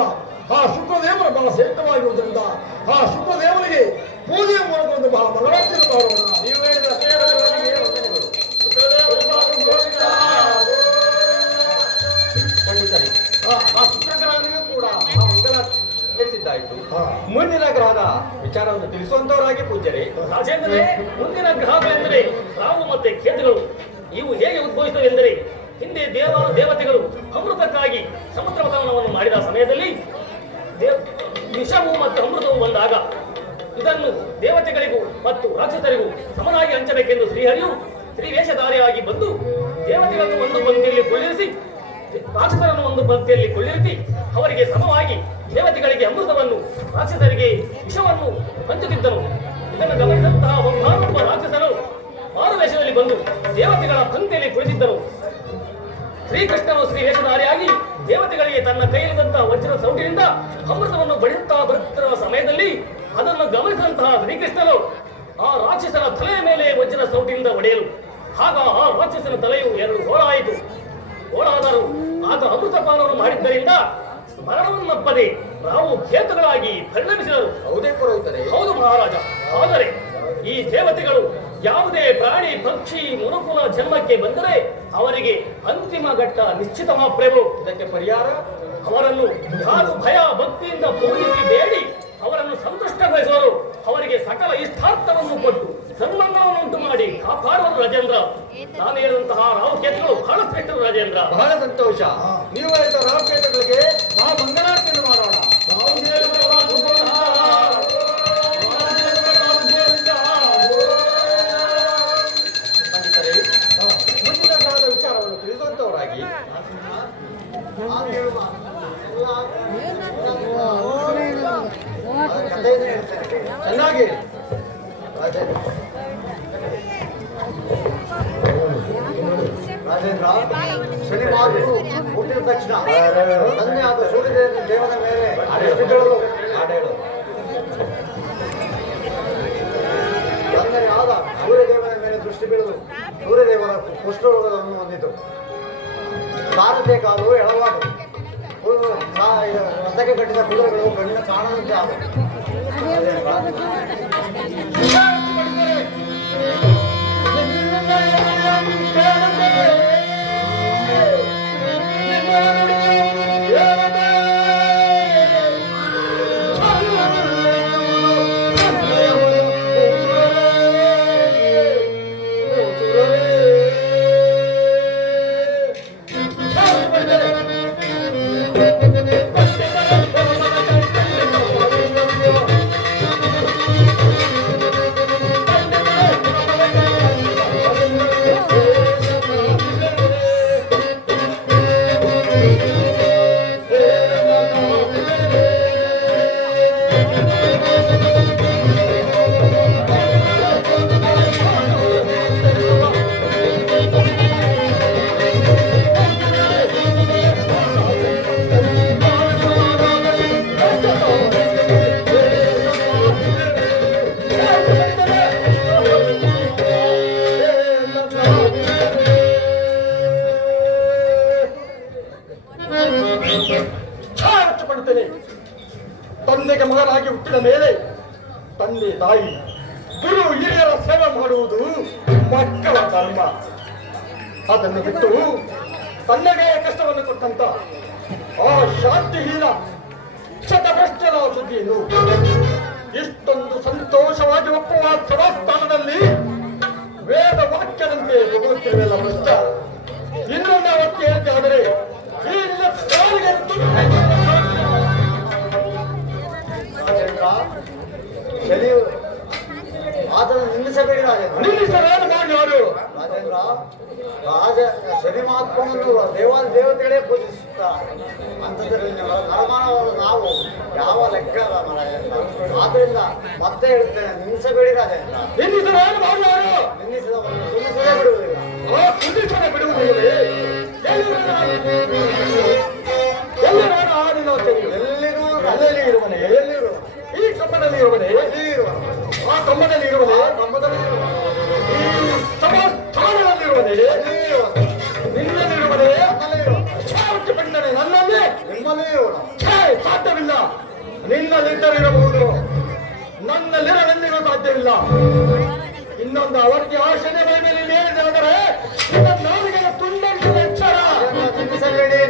ಆ ಶುಕ್ರದೇವರ ಬಹಳ ಶ್ರೇಷ್ಠವಾಗಿರುವುದರಿಂದ ಆ ಶುಕ್ರದೇವರಿಗೆ ಪೂಜೆಯ ಮೂಲಕ ಒಂದು ಬಹಳ ಮಂಗಳಾರತಿಯನ್ನು ಮಾಡೋಣ. ನೀವು ಹೇಳಿದ ವಂದನೆಗಳು. ಪಂಡಿತರೇ, ಆ ಶುಕ್ರಗ್ರಹನಿಗೂ ಕೂಡ ಆ ಮಂಗಳಾರತಿ ಹೇಳಿಸಿದ್ದಾಯಿತು. ಮುಂದಿನ ಗ್ರಹದ ವಿಚಾರವನ್ನು ತಿಳಿಸುವಂತವರಾಗಿ ಪೂಜ್ಯರೇ. ರಾಜೇಂದ್ರನೇ, ಮುಂದಿನ ಗ್ರಹಗಳೆಂದರೆ ರಾಹು ಮತ್ತೆ ಕೇತುಗಳು. ಇವು ಹೇಗೆ ಉದ್ಭವಿಸುತ್ತವೆ ಎಂದರೆ, ಹಿಂದೆ ದೇವತೆಗಳು ಅಮೃತಕ್ಕಾಗಿ ಸಮುದ್ರ ಮಥನವನ್ನು ಮಾಡಿದ ಸಮಯದಲ್ಲಿ ವಿಷವು ಮತ್ತು ಅಮೃತವು ಬಂದಾಗ ಇದನ್ನು ದೇವತೆಗಳಿಗೂ ಮತ್ತು ರಾಕ್ಷಸರಿಗೂ ಸಮನಾಗಿ ಹಂಚಬೇಕೆಂದು ಶ್ರೀಹರಿಯು ವೇಷಧಾರಿಯಾಗಿ ಬಂದು ದೇವತೆಗಳನ್ನು ಒಂದು ಪಂಕ್ತಿಯಲ್ಲಿ ಕೊಳ್ಳಿರಿಸಿ ರಾಕ್ಷಸರನ್ನು ಒಂದು ಪಂಕ್ತಿಯಲ್ಲಿ ಕೊಳ್ಳಿರಿಸಿ ಅವರಿಗೆ ಸಮವಾಗಿ ದೇವತೆಗಳಿಗೆ ಅಮೃತವನ್ನು ರಾಕ್ಷಸರಿಗೆ ವಿಷವನ್ನು ಹಂಚುತ್ತಿದ್ದನು. ಇದನ್ನು ಗಮನಿಸಿದಂತಹ ಒಬ್ಬ ರಾಕ್ಷಸನು ಮಾರುವೇಷದಲ್ಲಿ ಬಂದು ದೇವತೆಗಳ ಪಂಕ್ತಿಯಲ್ಲಿ ಕುಳಿತಿದ್ದನು. ಶ್ರೀಕೃಷ್ಣನು ವೇಷಧಾರಿಯಾಗಿ ದೇವತೆಗಳಿಗೆ ತನ್ನ ಕೈಯಲ್ಲಿದ್ದಂತಹ ವಜ್ರ ಸೌಟಿನಿಂದ ಅಮೃತವನ್ನು ಬಡಿಯುತ್ತಾ ಬರುತ್ತಿರುವ ಸಮಯದಲ್ಲಿ ಅದನ್ನು ಗಮನಿಸಿದಂತಹ ಶ್ರೀಕೃಷ್ಣನು ಆ ರಾಕ್ಷಸನ ತಲೆಯ ಮೇಲೆ ವಜ್ರ ಸೌಟಿನಿಂದ ಒಡೆಯಲು ಆಗ ಆ ರಾಕ್ಷಸನ ತಲೆಯು 2 ಹೋಳಾಯಿತು. ಹೋಳಾದರೂ ಆತ ಅಮೃತಪಾನವನ್ನು ಮಾಡಿದ್ದರಿಂದ ಮರಣವನ್ನಪ್ಪದೆ ನಾವು ಕೇತುಗಳಾಗಿ ಪರಿಣಮಿಸಿದರು. ಹೌದೇ ಪುರೋಹಿತರೇ? ಹೌದು ಮಹಾರಾಜ. ಆದರೆ ಈ ದೇವತೆಗಳು ಯಾವುದೇ ಪ್ರಾಣಿ ಪಕ್ಷಿ ಮನುಕುಲ ಜನ್ಮಕ್ಕೆ ಬಂದರೆ ಅವರಿಗೆ ಅಂತಿಮ ಘಟ್ಟ ನಿಶ್ಚಿತ ಮಾಪ್ರಭು. ಇದಕ್ಕೆ ಪರಿಹಾರ ಅವರನ್ನು ಯಾರು ಭಯ ಭಕ್ತಿಯಿಂದ ಪೂಜಿಸಿ ಬೇಡಿ ಅವರನ್ನು ಸಂತುಷ್ಟಗೊಳಿಸುವರು. ಅವರಿಗೆ ಸಕಲ ಇಷ್ಟಾರ್ಥವನ್ನು ಕೊಟ್ಟು ಸನ್ಮಾನವನ್ನು ಉಂಟು ಮಾಡಿ ಕಾಪಾಡುವರು ರಾಜೇಂದ್ರ. ನಾನು ಹೇಳಿದಂತಹ ರಾಹುಕೇತುಗಳು ಬಹಳ ಶ್ರೇಷ್ಠರು ರಾಜೇಂದ್ರ. ಬಹಳ ಸಂತೋಷ. ನೀವು ಹೇಳಿದ ರಾಹುಕೇತುಗಳಿಗೆ ನಾವು ಮಂಗಳಾರತಿಯನ್ನು ಮಾಡೋಣ. ಮುಂದಿನ ಕಾಲದ ವಿಚಾರವನ್ನು ತಿಳಿಸುವಂತವರಾಗಿ ಚೆನ್ನಾಗಿ ರಾಜೇಂದ್ರ, ಶನಿ ಮಾತು ಹುಟ್ಟಿದ ತಕ್ಷಣ ತಂದೆ ಆದ ಸೂರ್ಯ ದೇವನ ಮೇಲೆ ತಂದೆ ಆದ ಸೂರ್ಯದೇವನ ಮೇಲೆ ದೃಷ್ಟಿ ಬೀಳಲು ಸೂರ್ಯದೇವರ ಕುಷ್ಠರೋಗವನ್ನು ಹೊಂದಿತು. ಸಾರಥ್ಯ ಕಾಲು ಎಳವಾದವು. ರಥಕ್ಕೆ ಕಟ್ಟಿದ ಕುದುರೆಗಳು ಕಣ್ಣಿನ ಕಾಣದಂತೆ ಆದವು. ತಂದೆಗೆ ಮಗನಾಗಿ ಹುಟ್ಟಿದ ಮೇಲೆ ತಂದೆ ತಾಯಿ ಗುರು ಹಿರಿಯರ ಸೇವೆ ಮಾಡುವುದು ಮಕ್ಕಳ ಧರ್ಮ. ಅದನ್ನು ಬಿಟ್ಟು ತನ್ನದೇ ಕಷ್ಟವನ್ನು ಕೊಟ್ಟಂತ ಆ ಶಾಂತಿಹೀನ ಶತಭ್ರಷ್ಟನ ಸುದ್ದಿಯನ್ನು ಇಷ್ಟೊಂದು ಸಂತೋಷವಾಗಿ ಒಪ್ಪುವ ಸಭಾಸ್ಥಾನದಲ್ಲಿ ವೇದ ವಾಕ್ಯದಂತೆ ಹೋಗುತ್ತಿರುವೆಲ್ಲ ಭ್ರಷ್ಟ. ಇನ್ನೊಂದು ಅವತ್ತು ಹೇಳ್ತೆ ಆದರೆ ಈ ಸಾರಿಗೆ ಶನಿ ಆತನ ನಿಲ್ಲಿಸಬೇಡಿ ರಾಜೇಂದ್ರ. ನಿಲ್ಲಿಸಲೇನು ಮಾಡಿ ಯಾರು ರಾಜೇಂದ್ರ, ಶನಿ ಮಹಾತ್ಮನನ್ನು ದೇವತೆಗಳೇ ಪೂಜಿಸುತ್ತಾರೆ. ಅಂಥದ್ರಲ್ಲಿ ನರಮಾನವಾದ ನಾವು ಯಾವ ಲೆಕ್ಕ ರಾಜೇಂದ್ರ. ಆದ್ರಿಂದ ಮತ್ತೆ ಹೇಳ್ತೇನೆ, ನಿಲ್ಲಿಸಬೇಡಿ ರಾಜೇಂದ್ರ. ನಿಲ್ಲಿಸಲೇನು ಮಾಡಿ ಯಾರು ನಿಲ್ಲಿಸಿದವರನ್ನು ನಿಲ್ಲಿಸಲೇ ಬಿಡುವುದಿಲ್ಲ. ಕುಂದಿಸನೆ ಬಿಡುವುದಿಲ್ಲವೇ? ಎಲ್ಲರೂ ಆಡಿನ ಎಲ್ಲೆಲ್ಲಿ ಇರುವನೆ, ಎಲ್ಲಿರುವ ಈ ಕಂಬದಲ್ಲಿ ಇರುವನೆ, ಆ ಕಂಬದಲ್ಲಿ ಇರುವನೆ, ಈ ಸಭಾಸ್ಥಾನದಲ್ಲಿರುವನೆ, ನಿನ್ನಲ್ಲಿರುವನೆ, ಪಡಿತಾನೆ ನನ್ನಲ್ಲಿ ಸಾಧ್ಯವಿಲ್ಲ. ನಿನ್ನಲ್ಲಿದ್ದರಿರಬಹುದು, ನನ್ನಲ್ಲಿರಲೆಂದಿರೋ ಸಾಧ್ಯವಿಲ್ಲ. ಇನ್ನೊಂದು ಅವರಿಗೆ ಆಶನೆ ಮೇಲೆ ನೇರಿದಾದರೆ ನಾಲಿಗೆ ತುಂಡರಿಸಿದ ಎಚ್ಚರ. ನಿಲ್ಲಿಸಬೇಡಿ.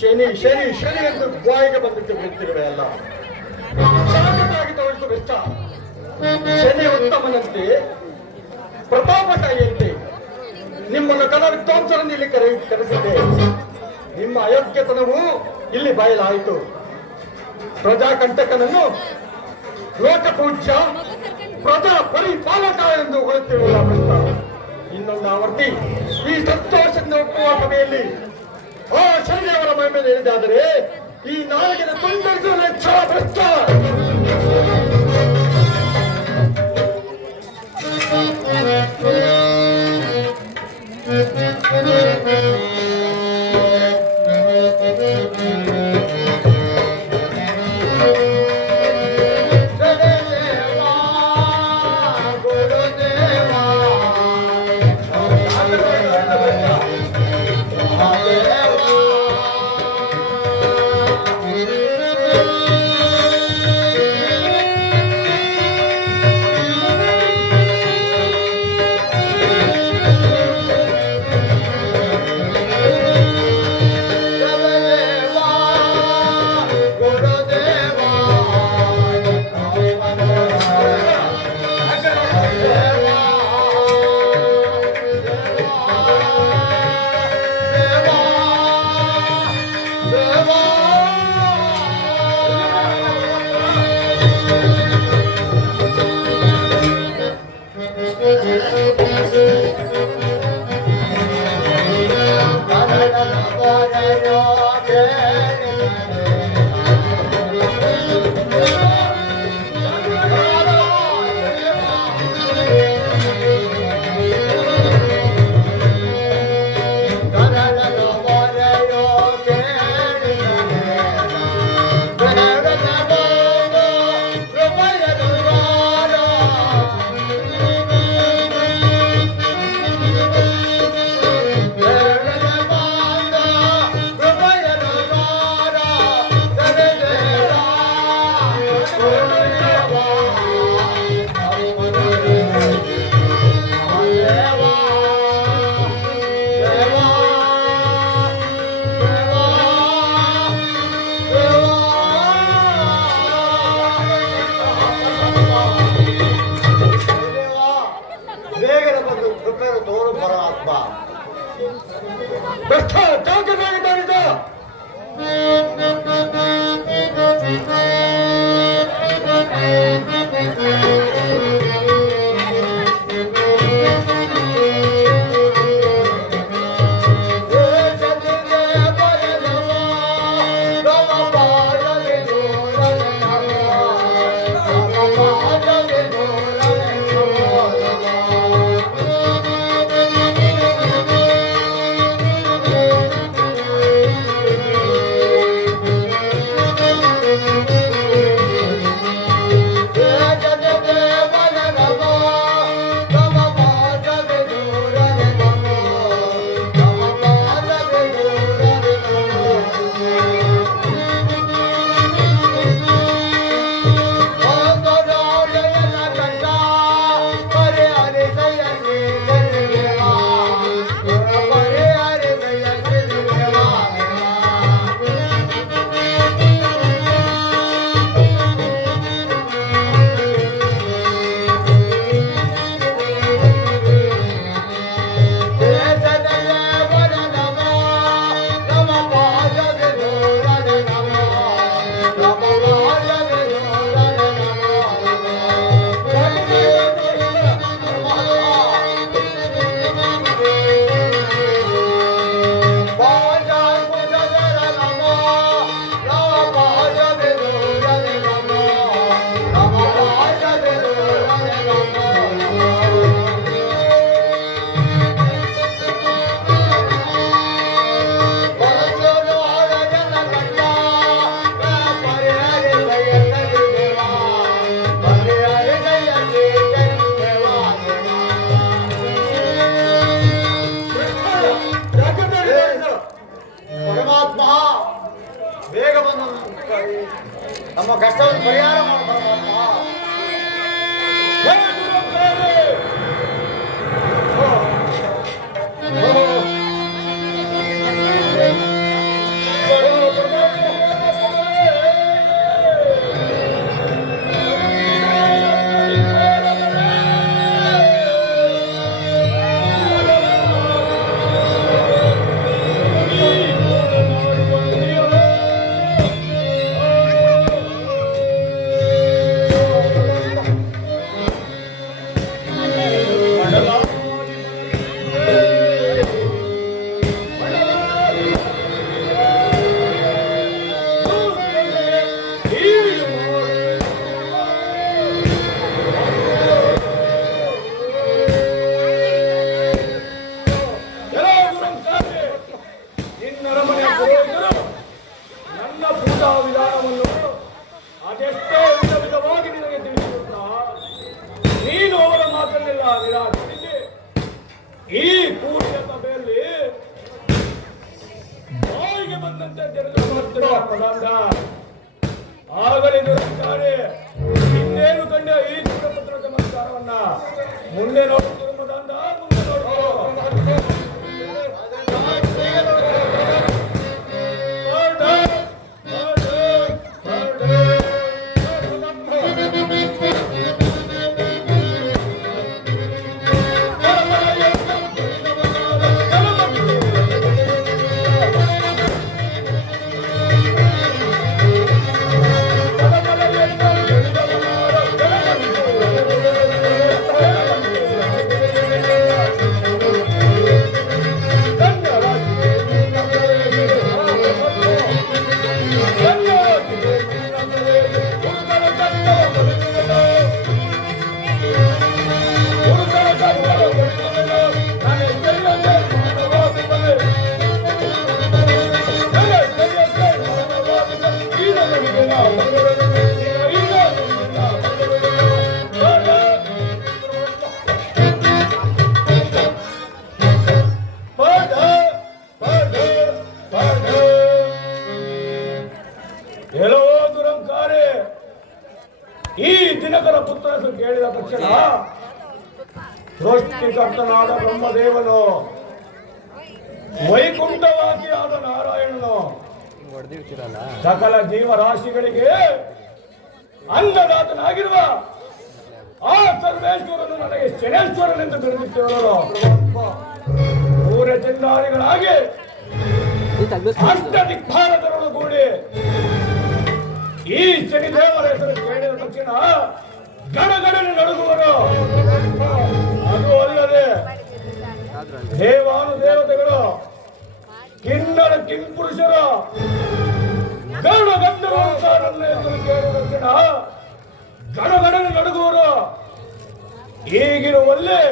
ಶನಿ ಶನಿ ಶನಿ ಎಂದು ಬಾಯಿಗೆ ಬಂದಿಟ್ಟು ಬಿಡ್ತಿರುವೆ ಅಲ್ಲ. ಸಾಕತ್ತಾಗಿ ತೋರಿಸಿತು ಬೆಷ್ಟ. ಶನಿ ಉತ್ತಮನಂತೆ, ಪ್ರತಾಪಶಾಲಿಯಂತೆ ನಿಮ್ಮನ್ನು ಕಲ ವಿದ್ವಾಂಸರನ್ನು ಇಲ್ಲಿ ಕರೆಸಿದ್ದೆ. ನಿಮ್ಮ ಅಯೋಗ್ಯತನವು ಇಲ್ಲಿ ಬಯಲಾಯಿತು. ಪ್ರಜಾಕಂಟಕನನ್ನು ಲೋಕಪೂಜ್ಯ ಪ್ರಜಾ ಪರಿಪಾಲಕ ಎಂದು ಹೊಳುತ್ತಿರುವ ಬೆಷ್ಟ. ಇನ್ನೊಂದು ಆವರ್ತಿ ಈ ಸಂತೋಷದಿಂದ ಒಪ್ಪುವ ಸಭೆಯಲ್ಲಿ ಆ ಶನಿಯವರ ಮೈ ಮೇಲೆ ಹೇಳಿದಾದರೆ ಈ ನಾಲಿಗೆನ ತುಂಡರಿಸುವ ಲೆಚ್ಚ ಭ್ರಷ್ಟ. ಪರಮಾತ್ಮ. ಭ್ರಷ್ಟ ಜಾಗೃತರಾಗಿದ್ದಾರಿದ ಪರಮಾತ್ಮ ಬೇಗ ಬಂದು ನಮ್ಮ ಕಷ್ಟವನ್ನು ಪರಿಹಾರ ಮಾಡು ಪರಮಾತ್ಮ. ನನ್ನ ಪೂಜಾ ವಿಧಾನವನ್ನು ಅದೆಷ್ಟೇ ವಿಧ ವಿಧವಾಗಿ ನಿನಗೆ ತಿಳಿಸಿರುತ್ತಾ ನೀನು ಅವರ ಮಾತನ್ನೆಲ್ಲ ನಿರಾಕರಿಸಿ ಈ ಪೂಜೆಯ ಸಭೆಯಲ್ಲಿ ಬಾಯಿಗೆ ಬಂದಂತೆ ಜರುಗಿದ ಆಗಲೇ ದುರಂತಾರೆ ಇನ್ನೇನು ಕಂಡ ಈ ಪುತ್ರ ಚಮತ್ಕಾರವನ್ನ ಮುಂದೆ ನೋಡುತ್ತಿರುವ ಮದಾಂಧ ಮುಂದೆ ನೋಡುವ ಹೇಳೋ ದುರಂಕಾರಿ, ಈ ದಿನಕರ ಪುತ್ರ ಹೆಸರು ಕೇಳಿದ ತಕ್ಷಣ ಸೃಷ್ಟಿಕರ್ತನಾದ ಬ್ರಹ್ಮದೇವನು, ವೈಕುಂಠವಾಸಿಯಾದ ನಾರಾಯಣನು, ಸಕಲ ಜೀವರಾಶಿಗಳಿಗೆ ಅನ್ನದಾತನಾಗಿರುವ ಆ ಸರ್ವೇಶ್ವರನು ನನಗೆ ಶನೇಶ್ವರನೆಂದು ಬಿರುದಿಟ್ಟವರು. ಸೂರ್ಯ ಚಂದ್ರಾದಿಗಳಾಗಿ ಅಷ್ಟದಿಕ್ಪಾಲಕರೊಳಗೂಡಿ ಈ ಶನಿದೇವರ ಹೆಸರು ಕೇಳಿದ ತಕ್ಷಣ ಗಡಗಡನೆ ನಡುಗುವರು. ಅದು ಅಲ್ಲದೆ ದೇವಾನುದೇವತೆಗಳು, ಕಿನ್ನರ ಕಿಂಪುರುಷರು, ಗರುಡ ಗಂಧರ್ವರನ್ನ ಹೆಸರು ಕೇಳಿದ ತಕ್ಷಣ ಗಡಗಡನೆ ನಡುಗುವರು. ಈಗಿರುವಲ್ಲಿ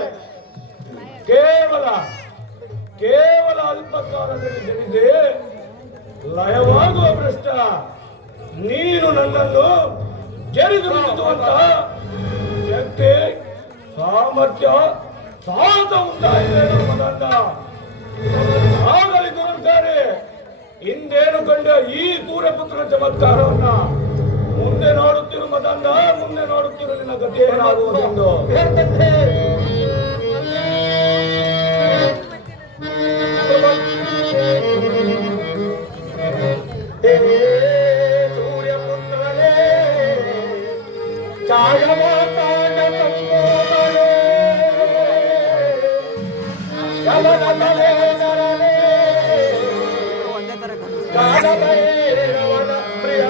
ಕೇವಲ ಅಲ್ಪ ಕಾಲದಲ್ಲಿ ಜನಿಸಿ ಲಯವಾಗುವ ಭ್ರಷ್ಟ ನೀನು ನನ್ನನ್ನು ಜರಿದು ಬಿಡುವಂತ ಶಕ್ತಿ ಸಾಮರ್ಥ್ಯ ಸಾಧ ಉಂಟಾಗಿದೆ ನಮ್ಮದನ್ನ. ಆಗಲಿ ದುರಂತಾರೆ, ಹಿಂದೇನು ಕಂಡ ಈ ಸೂರ್ಯಪುತ್ರ ಚಮತ್ಕಾರವನ್ನ ಮುಂದೆ ನೋಡುತ್ತಿರು ಮದನ್ನ, ಮುಂದೆ ನೋಡುತ್ತಿರು ನಿನ್ನ ಗತಿ ಏನಾಗುವುದೆಂದು. ಸೂರ್ಯಪುತ್ರನೇ ಛಾಯವಾತಾನ ಸಂಬೋಧನೆ ಯಮನತಲೆ ನರನೇ ಕಾಲಭೈರವನ ಪ್ರಿಯ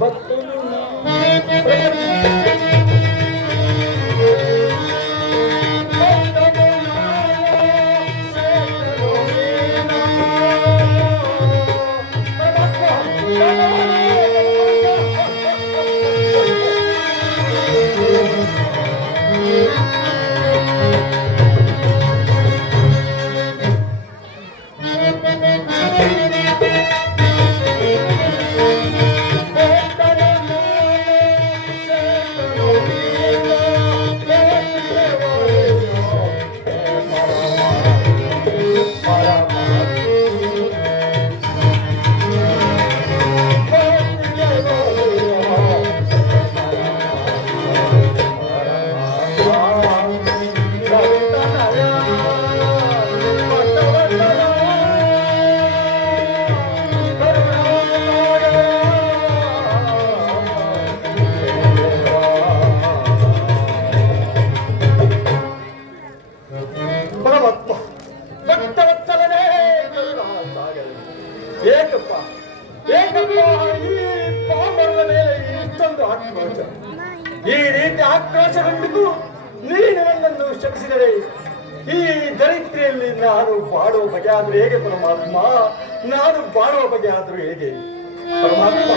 ಭಕ್ತನೇ ಈ ರೀತಿ ಆಕ್ರೋಶಗೊಂಡಿದ್ದು ನೀನು ನನ್ನನ್ನು ಶಪಿಸಿದರೆ ಈ ದರಿದ್ರಿಯಲ್ಲಿ ನಾನು ಬಾಡುವ ಬಗೆ ಆದ್ರೂ ಹೇಗೆ ಪರಮಾತ್ಮ? ನಾನು ಬಾಡುವ ಬಗೆ ಆದ್ರೂ ಹೇಗೆ? ಪರಮಾತ್ಮ,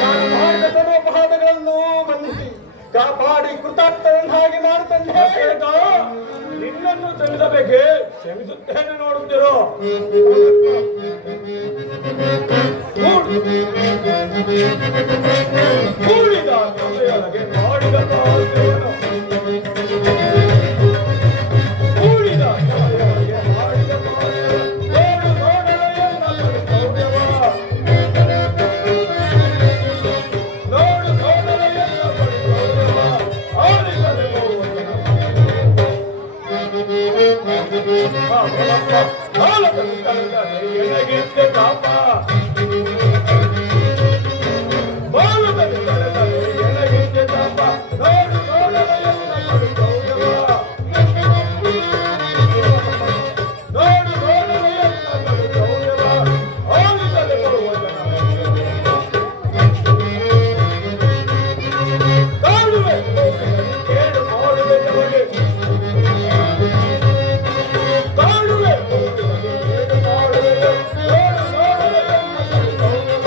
ನಾನು ಮಾಡಿದ ಸರ್ವಪಾದಗಳನ್ನು ಮನ್ನಿಸಿ ಕಾಪಾಡಿ ಕೃತಾರ್ಥವನ್ನಾಗಿ ಮಾಡುತ್ತಂತೆ. ನಿನ್ನನ್ನು ಕ್ಷಮಿಸಬೇಕೆ? ಕ್ಷಮಿಸುತ್ತೇನೆ, ನೋಡುತ್ತಿರೋ. ಕೂಡಿದ ಕಥೆಯೊಳಗೆ ಮಾಡಿದ ಪಾತ್ರವನ್ನು ಕೂಡಿದ ಕಥೆಯೊಳಗೆ ಮಾಡಿದ ಪಾತ್ರವನ್ನು ನೋಡಲು ಎನ್ನ ಕರ್ತವ್ಯವ. ನೋಡಲು ಎನ್ನ ಕರ್ತವ್ಯವ. ಆಲಿಸದೆ ಹೋಗುವನು. ಕಾಲದಲ್ಲಿ ಕಳೆದರೆ ಎನಗಿದ್ದೆ ತಾಪ. ಬಾಲದಲ್ಲಿ ಕಳೆದರೆ ಎನಗಿದ್ದೆ ತಾಪ. ನೋಡಲು ಎನ್ನ ಕರ್ತವ್ಯವ. ನೋಡಲು ಎನ್ನ ಕರ್ತವ್ಯವ. ಆಲಿಸದೆ ಬರುವ ಕಾಣುವೆ ಕೇಳು ಮಾಡುವೆ ನಮಗೆ. ಕಾಣುವೆ ಕೇಳು ಮಾಡುವೆ. ನೋಡಲು ಎನ್ನ ಕರ್ತವ್ಯವ.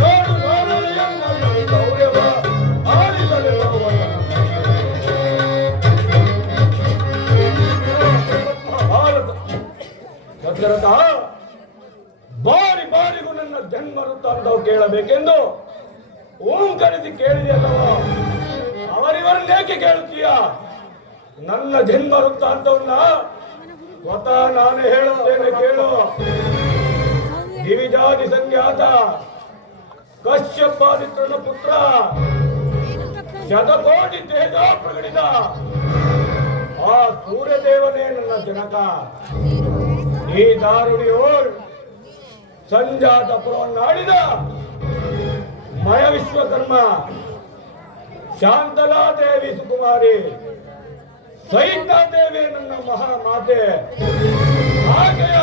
ನೋಡಲು ಎನ್ನ ಕರ್ತವ್ಯವ. ಆಲಿಸದೆ ಬರುವ ದಶರಥ, ಬಾರಿ ಬಾರಿಗೂ ನನ್ನ ಜನ್ಮ ವೃತ್ತಾಂತವು ಕೇಳಬೇಕೆಂದು ಓಂಕರಿಸಿ ಕೇಳಿದೆಯಲ್ಲವ, ಅವರಿವರನ್ನೇಕೆ ಕೇಳುತ್ತೀಯ? ನನ್ನ ಜನ್ಮ ವೃತ್ತಾಂತವನ್ನ ಸ್ವತಃ ನಾನೇ ಹೇಳುತ್ತೇನೆ, ಕೇಳು. ದಿವಿಜಾದಿ ಸಂಖ್ಯಾತ ಕಶ್ಯಪಾದಿತ್ರನ ಪುತ್ರ, ಶತಕೋಟಿ ತೇಜ ಪ್ರಕಟಿತ ಆ ಸೂರ್ಯದೇವನೇ ನನ್ನ ಜನಕ. ಈ ದಾರುಣಿಯೋಳ್ ಸಂಜಾತ ಪುರವನ್ನಾಡಿದ ಮಯ ವಿಶ್ವಕರ್ಮ, ಶಾಂತಲಾದೇವಿ ಸುಕುಮಾರಿ, ಸೈತಾದೇವಿ ನನ್ನ ಮಹಾಮಾತೆ. ಆಕೆಯ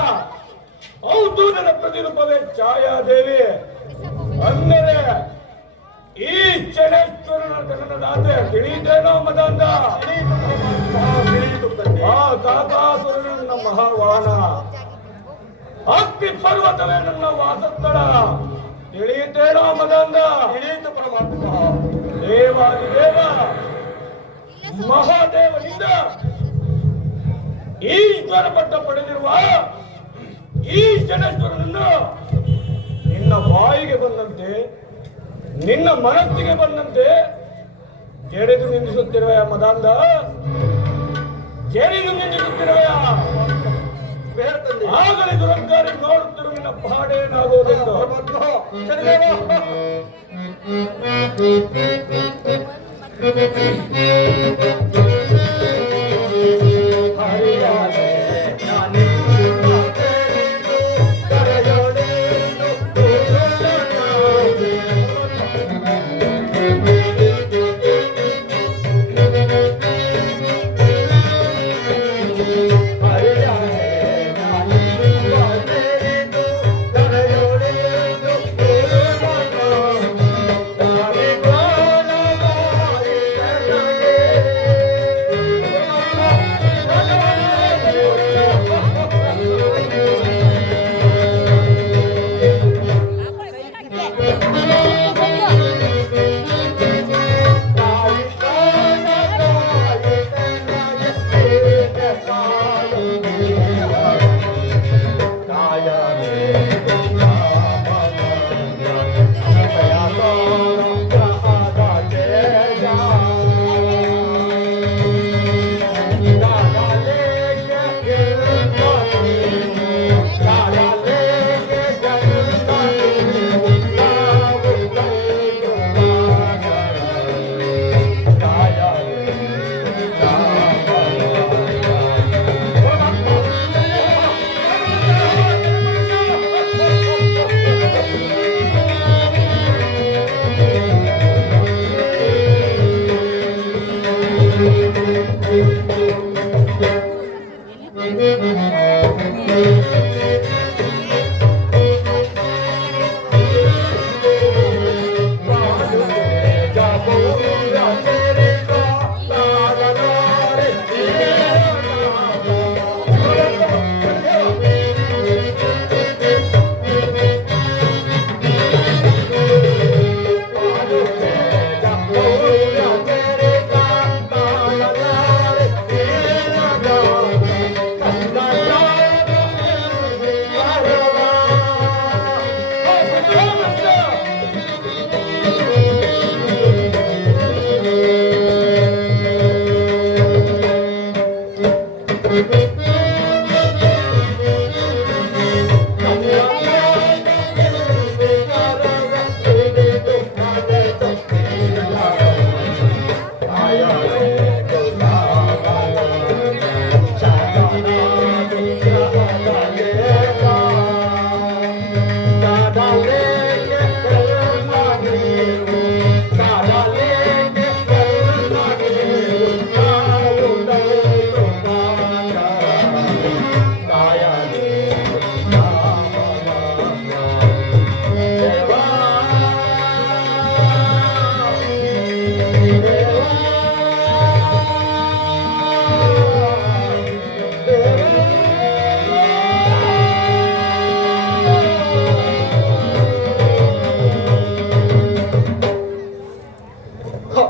ಔತೂದನ ಪ್ರತಿರೂಪವೇ ಛಾಯಾದೇವಿ. ಅಂದರೆ ಈ ಶನೇಶ್ವರನ ಜನನದಾತೆ ತಿಳಿಯುತ್ತೇನೋ ಮದಂದ? ಆ ಕಾಕಾಸುರನ ನನ್ನ ಮಹಾವಾಹನ, ಅಕ್ಕಿ ಪರ್ವತವೇ ನನ್ನ ವಾಸಸ್ಥಳ. ತಿಳಿಯುತ್ತೇನೋ ಮದಂದ? ತಿಳಿಯಿತು ಪರಮಾತ್ಮ. ದೇವಾದಿದೇವ ಮಹಾದೇವನಿಂದ ಈಶ್ವರ ಪಟ್ಟ ಪಡೆದಿರುವ ಈ ಶನೇಶ್ವರನನ್ನು ನಿನ್ನ ಬಾಯಿಗೆ ಬಂದಂತೆ, ನಿನ್ನ ಮನಸ್ಸಿಗೆ ಬಂದಂತೆ ಜಡಿದು ನಿಂದಿಸುತ್ತಿರುವೆಯ ಮದಾಂಧ? ಜಡಿದು ನಿಂದಿಸುತ್ತಿರುವೆಯ? ಆಗಲೇ ದುರಂಕಾರಿ ನೋಡುತ್ತಿರುವ ನಿನ್ನ ಪಾಡೇನಾಗುವುದೆಂದು.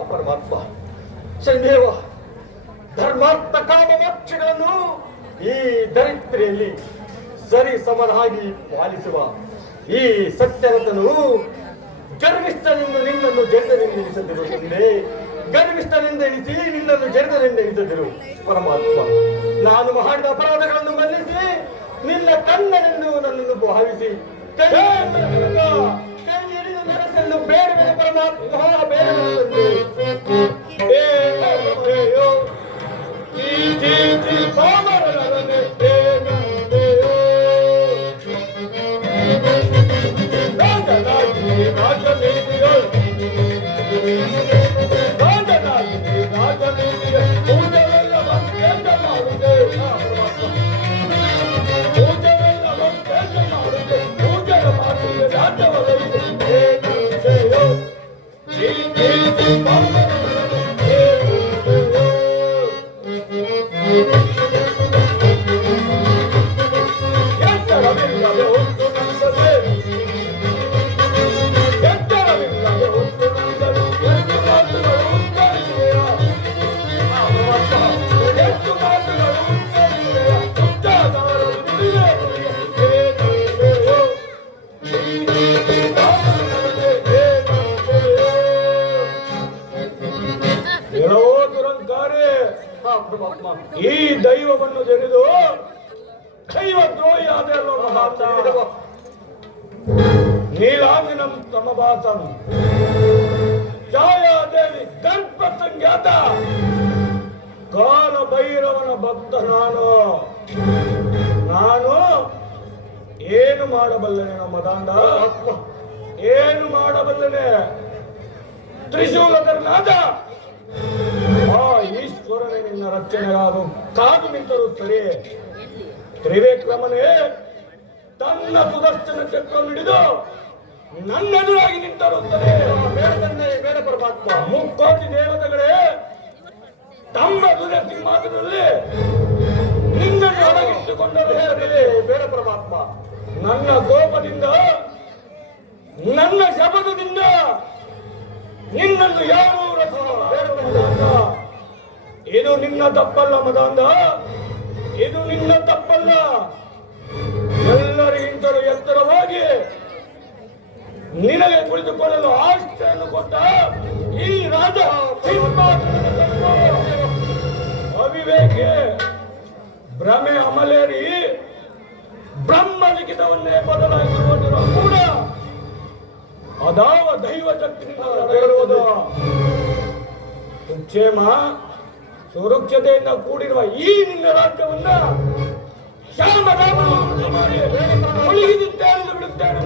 ಪರಮಾತ್ಮ ಶನಿದೇವ, ಧರ್ಮಾರ್ಥ ಕಾಮ ಮೋಕ್ಷಗಳನ್ನು ಈ ದರಿದ್ರೆಯಲ್ಲಿ ಸರಿ ಸಮನಾಗಿ ಪಾಲಿಸುವ ಈ ಸತ್ಯರಥನು ಗರ್ವಿಷ್ಠನೆಂದು ನಿನ್ನನ್ನು ಜಡದಿಂದ ಎಣಿಸದಿರು ತಂದೆ. ಗರ್ವಿಷ್ಠನೆಂದು ಎಣಿಸಿ ನಿನ್ನನ್ನು ಜಡದಿಂದ ಎಣಿಸದಿರು ಪರಮಾತ್ಮ. ನಾನು ಮಾಡಿದ ಅಪರಾಧಗಳನ್ನು ಮನ್ನಿಸಿ ನಿನ್ನ ಕಣ್ಣನೆಂದು ನನ್ನನ್ನು ಭಾವಿಸಿ ಕೈ ಹಿಡಿದು ನಡೆಸಲು ಬೇಡವೇ ಪರಮಾತ್ಮ, ಬೇಡವೇ. ಈ ದೈವವನ್ನು ಜರಿದು ದೈವ ದ್ರೋಹಿಯಾದ ನೀಲಾಂಗಿನಂ ಸಮಭಾಸಂ ಛಾಯಾದೇವಿ ಗರ್ಭ ಸಂಖ್ಯಾತ ಕಾಲ ಭೈರವನ ಭಕ್ತ ನಾನು ಏನು ಮಾಡಬಲ್ಲನೆ ಮದಾಂಧ? ಏನು ಮಾಡಬಲ್ಲನೆ? ತ್ರಿಶೂಲಧರನಾದ ಆ ಈಶ್ವರನೇ ನಿನ್ನ ರಕ್ಷಣೆಗಾರು ಕಾದು ನಿಂತರು ಸರಿ. ತ್ರಿವಿಕ್ರಮನೇ ತನ್ನ ಸುದರ್ಶನ ಚಕ್ರ ಹಿಡಿದು ನನ್ನೆದುರಾಗಿ ನಿಂತರುತ್ತದೆ. ಬೇಡ ಪರಮಾತ್ಮ. ಮುಕ್ಕೋಟಿ ದೇವತೆಗಳೇ ತಮ್ಮ ದುರ್ಯ ಸಿಂಹಾಸನದಲ್ಲಿ ನಿನ್ನನ್ನು ಒಳಗಿಟ್ಟುಕೊಂಡರು. ಬೇಡ ಪರಮಾತ್ಮ. ನನ್ನ ಕೋಪದಿಂದ, ನನ್ನ ಶಪಥದಿಂದ ನಿನ್ನನ್ನು ಯಾರು ರಕ್ಷಿಸಲ್ಲ. ಇದು ನಿನ್ನ ತಪ್ಪಲ್ಲ ಮದಾಂಧ, ಇದು ನಿನ್ನ ತಪ್ಪಲ್ಲ. ಎಲ್ಲರಿಗಿಂತಲೂ ಎತ್ತರವಾಗಿ ನಿನಗೆ ಕುಳಿತುಕೊಳ್ಳಲು ಆಶ್ರಯನ್ನು ಕೊಟ್ಟ ಈ ರಾಜ ಅವಿವೇಕಿ ಭ್ರಮೆ ಅಮಲೇರಿ ಬ್ರಹ್ಮ ಲಿಖಿತವನ್ನೇ ಬದಲಾಯಿಸಿಕೊಂಡಿರುವ ಕೂಡ ಅದಾವ ದೈವ ಶಕ್ತಿಯಿಂದ ಹೇಳುವುದು ಕ್ಷೇಮ ಸುರಕ್ಷತೆಯಿಂದ ಕೂಡಿರುವ ಈ ನಿನ್ನ ರಾಜ್ಯವನ್ನ ಶ್ಯಾಮರಾಮನನ್ನು ಮಾಡಿ ಮುಳುಗಿದಿದ್ದೇನೆ ಬಿಡುತ್ತೇನೆ.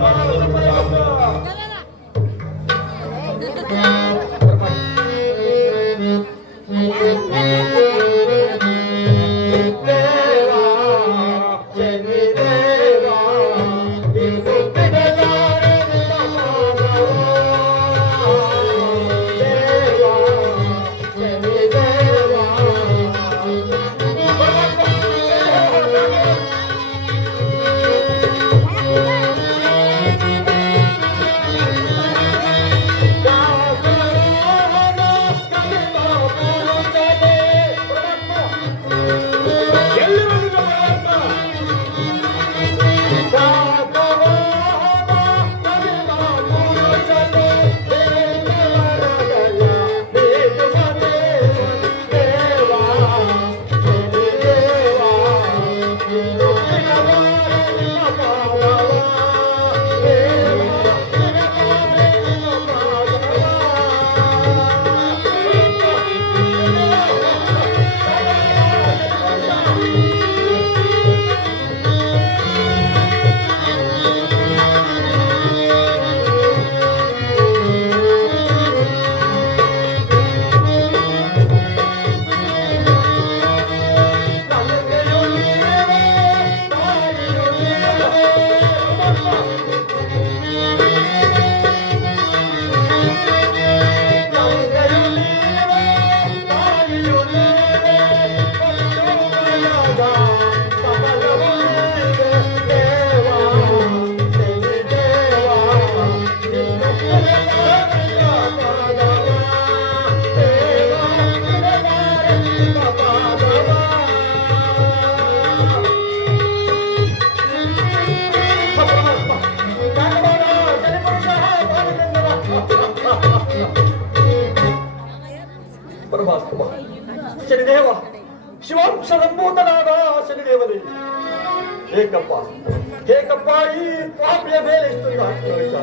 ಶಿವಾಂಶ ಸಂಭೂತನಾದ ಶನಿದೇವನೇ, ಏಕಪ್ಪ ಏಕಪ್ಪ, ಈ ಪಾಪಿಯ ಮೇಲೆ ಇಷ್ಟೊಂದು ಆಕ್ರೋಶ,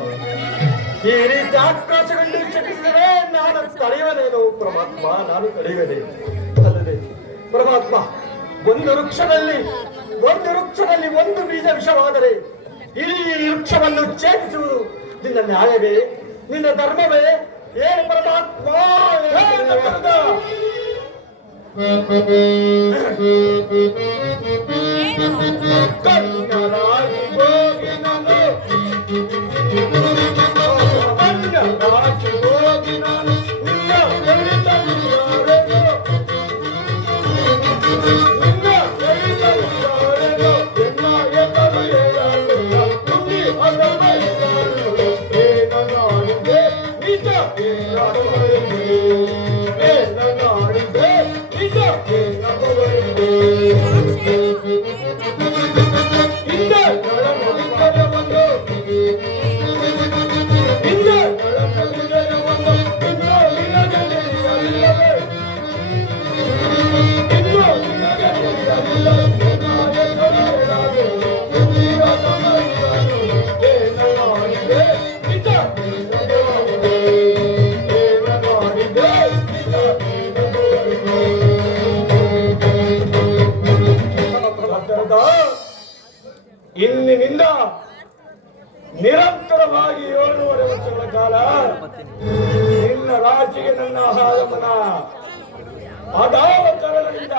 ಈ ರೀತಿ ಆಕ್ರೋಶಗೊಂಡು ಶಪಿಸಿದರೆ ನಾನು ತಡೆಯುವನೇನು ಪರಮಾತ್ಮ, ನಾನು ತಡೆಯುವನೇ ಅಲ್ಲದೆ ಪರಮಾತ್ಮ. ಒಂದು ವೃಕ್ಷದಲ್ಲಿ ಒಂದು ಬೀಜ ವಿಷವಾದರೆ ಇಡೀ ವೃಕ್ಷವನ್ನು ಛೇದಿಸುವುದು ನಿನ್ನ ನ್ಯಾಯವೇ, ನಿನ್ನ ಧರ್ಮವೇ? ಏನು ಪರಮಾತ್ಮ? ಕನ್ಯರಾಗಿ ಹೋಗಿ ನಾನು ನಿನ್ನ ಇಂದಿನಿಂದ ನಿರಂತರವಾಗಿ 7.5 ವರ್ಷಗಳ ಕಾಲ ನಿನ್ನ ರಾಶಿಗೆ ನನ್ನ ಆಗಮನ ಅದಾವ ಕಾರಣದಿಂದ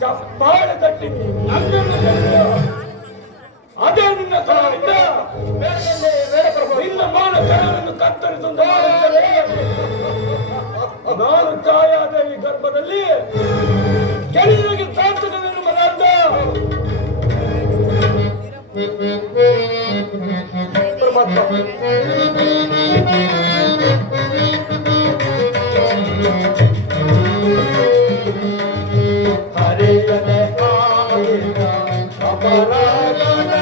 ಚಪ್ಪಾಳೆ ತಟ್ಟಿ ಅದೇ ನಿನ್ನ ಕಾರಣದಿಂದ ನಿನ್ನ ಮಾನ ಕರವನ್ನು ಕತ್ತರಿಸುತ್ತ ನಾನು ಛಾಯಾದೇವಿ ಗರ್ಭದಲ್ಲಿ ಕೆಳಗೆ ಸಾರ್ಥಕವೇನು ಮನಾರ್ಥ ಹರಿಯನೆ ಅಪರಾಧನ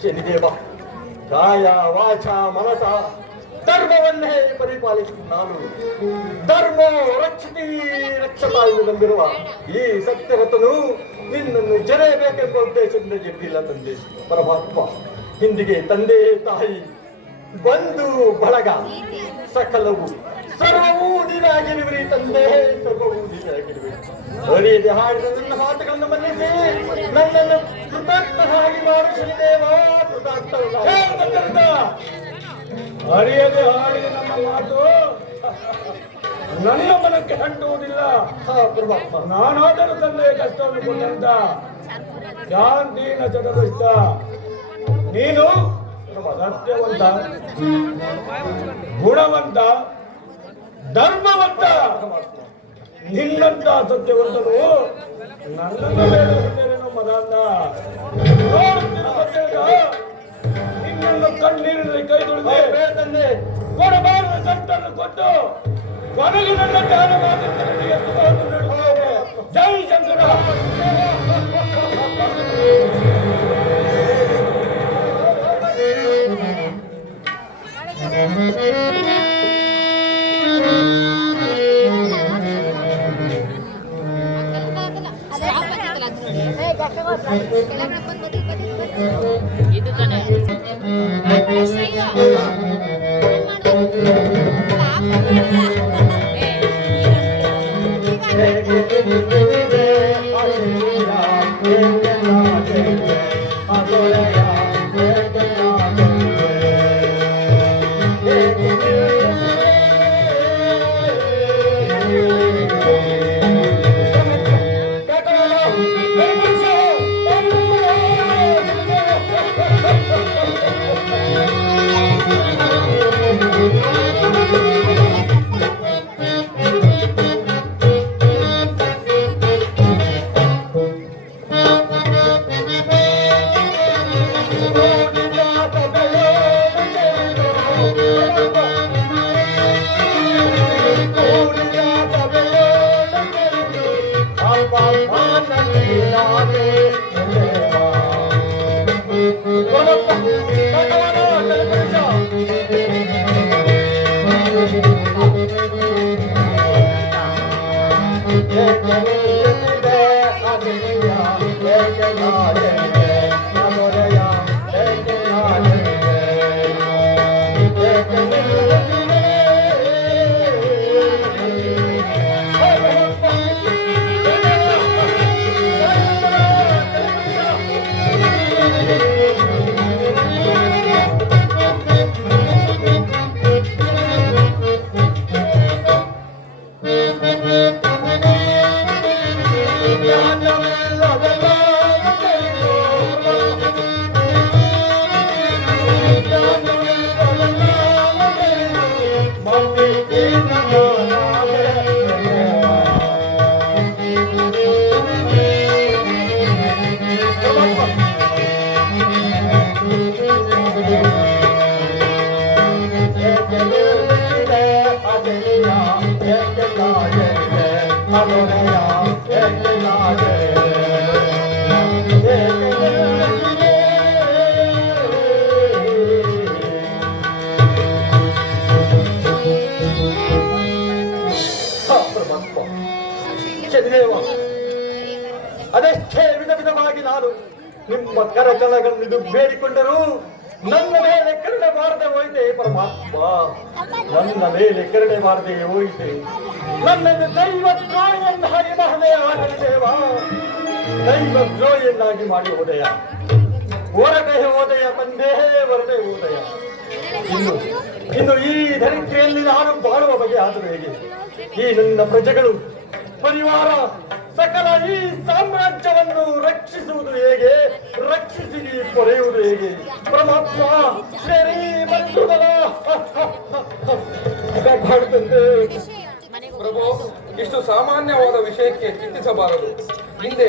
ಶನಿದೇವ ಕಾಯ ವಾಚ ಮನಸ ಧರ್ಮವನ್ನೇ ಪರಿಪಾಲಿಸಿ ನಾನು ಧರ್ಮ ರಕ್ಷಿತಿ ರಕ್ಷಕ ಎಂದು ನಂಬಿರುವ ಈ ಸತ್ಯವತನು ನಿನ್ನನ್ನು ಜರೆಯಬೇಕೆಂಬ ಉದ್ದೇಶದಿಂದ ಗೆದ್ದಿಲ್ಲ ತಂದೆ ಪರಮಾತ್ಮ. ಹಿಂದಿಗೆ ತಂದೆ ತಾಯಿ ಬಂಧು ಬಳಗ ಸಕಲವು ಸರ್ವವೂ ನೀನಾಗಿರುವಿರಿ ತಂದೆ, ಸರ್ವವೂ ನೀನಾಗಿರುವಿರಿ. ಅರಿಯದೆ ಹಾಡಿದ ನನ್ನ ಮಾತುಗಳನ್ನು ಮನ್ನಿಸಿ ನನ್ನನ್ನು ಕೃತಜ್ಞನಾಗಿ ಮಾಡು ಶನಿದೇವ. ಅರಿಯದೆ ಹಾಡಿದ ನಮ್ಮ ಮಾತು ನನ್ನ ಮನಕ್ಕೆ ಅಂಟುವುದಿಲ್ಲ. ನಾನಾದರೂ ತಂದೆ ಕಷ್ಟವನ್ನು ಕೊಟ್ಟಂತ ಶಾಂತಿನ ಚತುರ್ಥ ನೀನು ಸತ್ಯವಂತ, ಗುಣವಂತ, ಧರ್ಮವಂತ. ನಿನ್ನಂತ ಸತ್ಯವಂತನು ನನ್ನನ್ನು ಬೇಡುತ್ತೇನೇನೋ ಮದಾಂತ. ನಿನ್ನನ್ನು ಕಣ್ಣೀರಿನಲ್ಲಿ ಕೈ ತೊಳೆದು ಕೊಡಬಾರದ ಕಷ್ಟನ್ನು ಕೊಟ್ಟು ಕೊನೆಗೆ ನನ್ನ ಜ್ಞಾನ ಮಾತನ್ನು ಎತ್ತುಕೊಂಡು ನಡೆಸುತ್ತೇನೆ. ಜೈ ಶಂಕರ. ಇದು ತಾನೆ ಅದೆಷ್ಟೇ ವಿಧ ವಿಧವಾಗಿ ನಾನು ನಿಮ್ಮ ಕರಚಲಗಳನ್ನು ಬೇಡಿಕೊಂಡರೂ ನನ್ನ ಮೇಲೆ ಕರುಣೆ ಮಾಡದೆ ಹೋಯಿತೆ ಪರಮಾತ್ಮ, ನನ್ನ ಮೇಲೆ ಕರುಣೆ ಮಾಡದೆ ಹೋಯಿತೆ. ನನ್ನನ್ನು ದೈವದ್ರೋಹಿಯನ್ನಾಗಿ ಮಾಡದೆ ಆಗಲಿದೇವ, ದೈವದ್ರೋಹಿಯನ್ನಾಗಿ ಮಾಡಿ ಹೋದೆಯ. ಹೊರಟೆ ಹೋದೆಯ ತಂದೆ, ಹೊರಟೆ ಹೋದೆಯ. ಇನ್ನು ಈ ಧರಿತ್ರಿಯಲ್ಲಿ ನಾನು ಬಾಳುವ ಬಗೆ ಆದರೂ ಹೇಗೆ? ಈ ನನ್ನ ಪ್ರಜೆಗಳು, ಪರಿವಾರ, ಸಕಲ ಈ ಸಾಮ್ರಾಜ್ಯವನ್ನು ರಕ್ಷಿಸುವುದು ಹೇಗೆ? ರಕ್ಷಿಸಿ ಪೊರೆಯುವುದು ಹೇಗೆ? ಪರಮಾತ್ಮ ಶ್ರೀ ಬಂಧುಗಳ ಕಾಪಾಡುತ್ತಂತೆ. ಪ್ರಭು, ಇಷ್ಟು ಸಾಮಾನ್ಯವಾದ ವಿಷಯಕ್ಕೆ ಚಿಂತಿಸಬಾರದು. ಹಿಂದೆ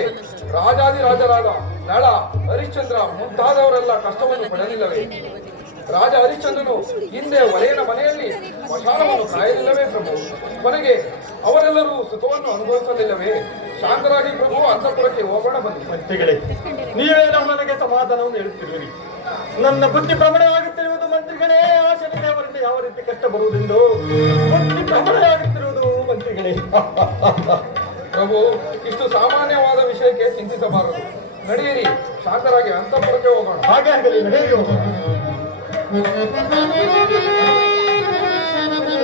ರಾಜಾದಿರಾಜರಾದ ನಳ, ಹರಿಶ್ಚಂದ್ರ ಮುಂತಾದವರೆಲ್ಲ ಕಷ್ಟವನ್ನು ಪಡೆಯಲಿಲ್ಲವೇ? ರಾಜ ಹರಿಶ್ಚಂದ್ರನು ಹಿಂದೆ ಒಲೆಯನ ಮನೆಯಲ್ಲಿ ಮಶಾಲವನ್ನು ಕಾಯಲಿಲ್ಲವೇ ಪ್ರಭು? ಕೊನೆಗೆ ಅವರೆಲ್ಲರೂ ಸುಖವನ್ನು ಅನುಭವಿಸಲಿಲ್ಲವೇ? ಶಾಂತರಾಗಿ ಪ್ರಭು, ಅಂತಃಪುರಕ್ಕೆ ಹೋಗೋಣ ಬನ್ನಿ. ಮಂತ್ರಿಗಳೇ, ನೀವೇನೋ ನನಗೆ ಸಮಾಧಾನವನ್ನು ಹೇಳುತ್ತಿರುವಿರಿ. ನನ್ನ ಬುದ್ಧಿ ಭ್ರಮಣೆಯಾಗುತ್ತಿರುವುದು ಮಂತ್ರಿಗಳೇ. ಆ ಶನಿದೇವರಿಂದ ಯಾವ ರೀತಿ ಕಷ್ಟ ಬರುವುದೆಂದು ಬುದ್ಧಿ ಭ್ರಮಣೆಯಾಗುತ್ತಿರುವುದು ಮಂತ್ರಿಗಳೇ. ಪ್ರಭು, ಇಷ್ಟು ಸಾಮಾನ್ಯವಾದ ವಿಷಯಕ್ಕೆ ಚಿಂತಿಸಬಾರದು. ನಡೆಯಿರಿ, ಶಾಂತರಾಗಿ ಅಂತಃಪುರಕ್ಕೆ ಹೋಗೋಣ. ಹಾಗೆ ಆಗಲಿ, ನಡೆಯಿರಿ ಹೋಗೋಣ.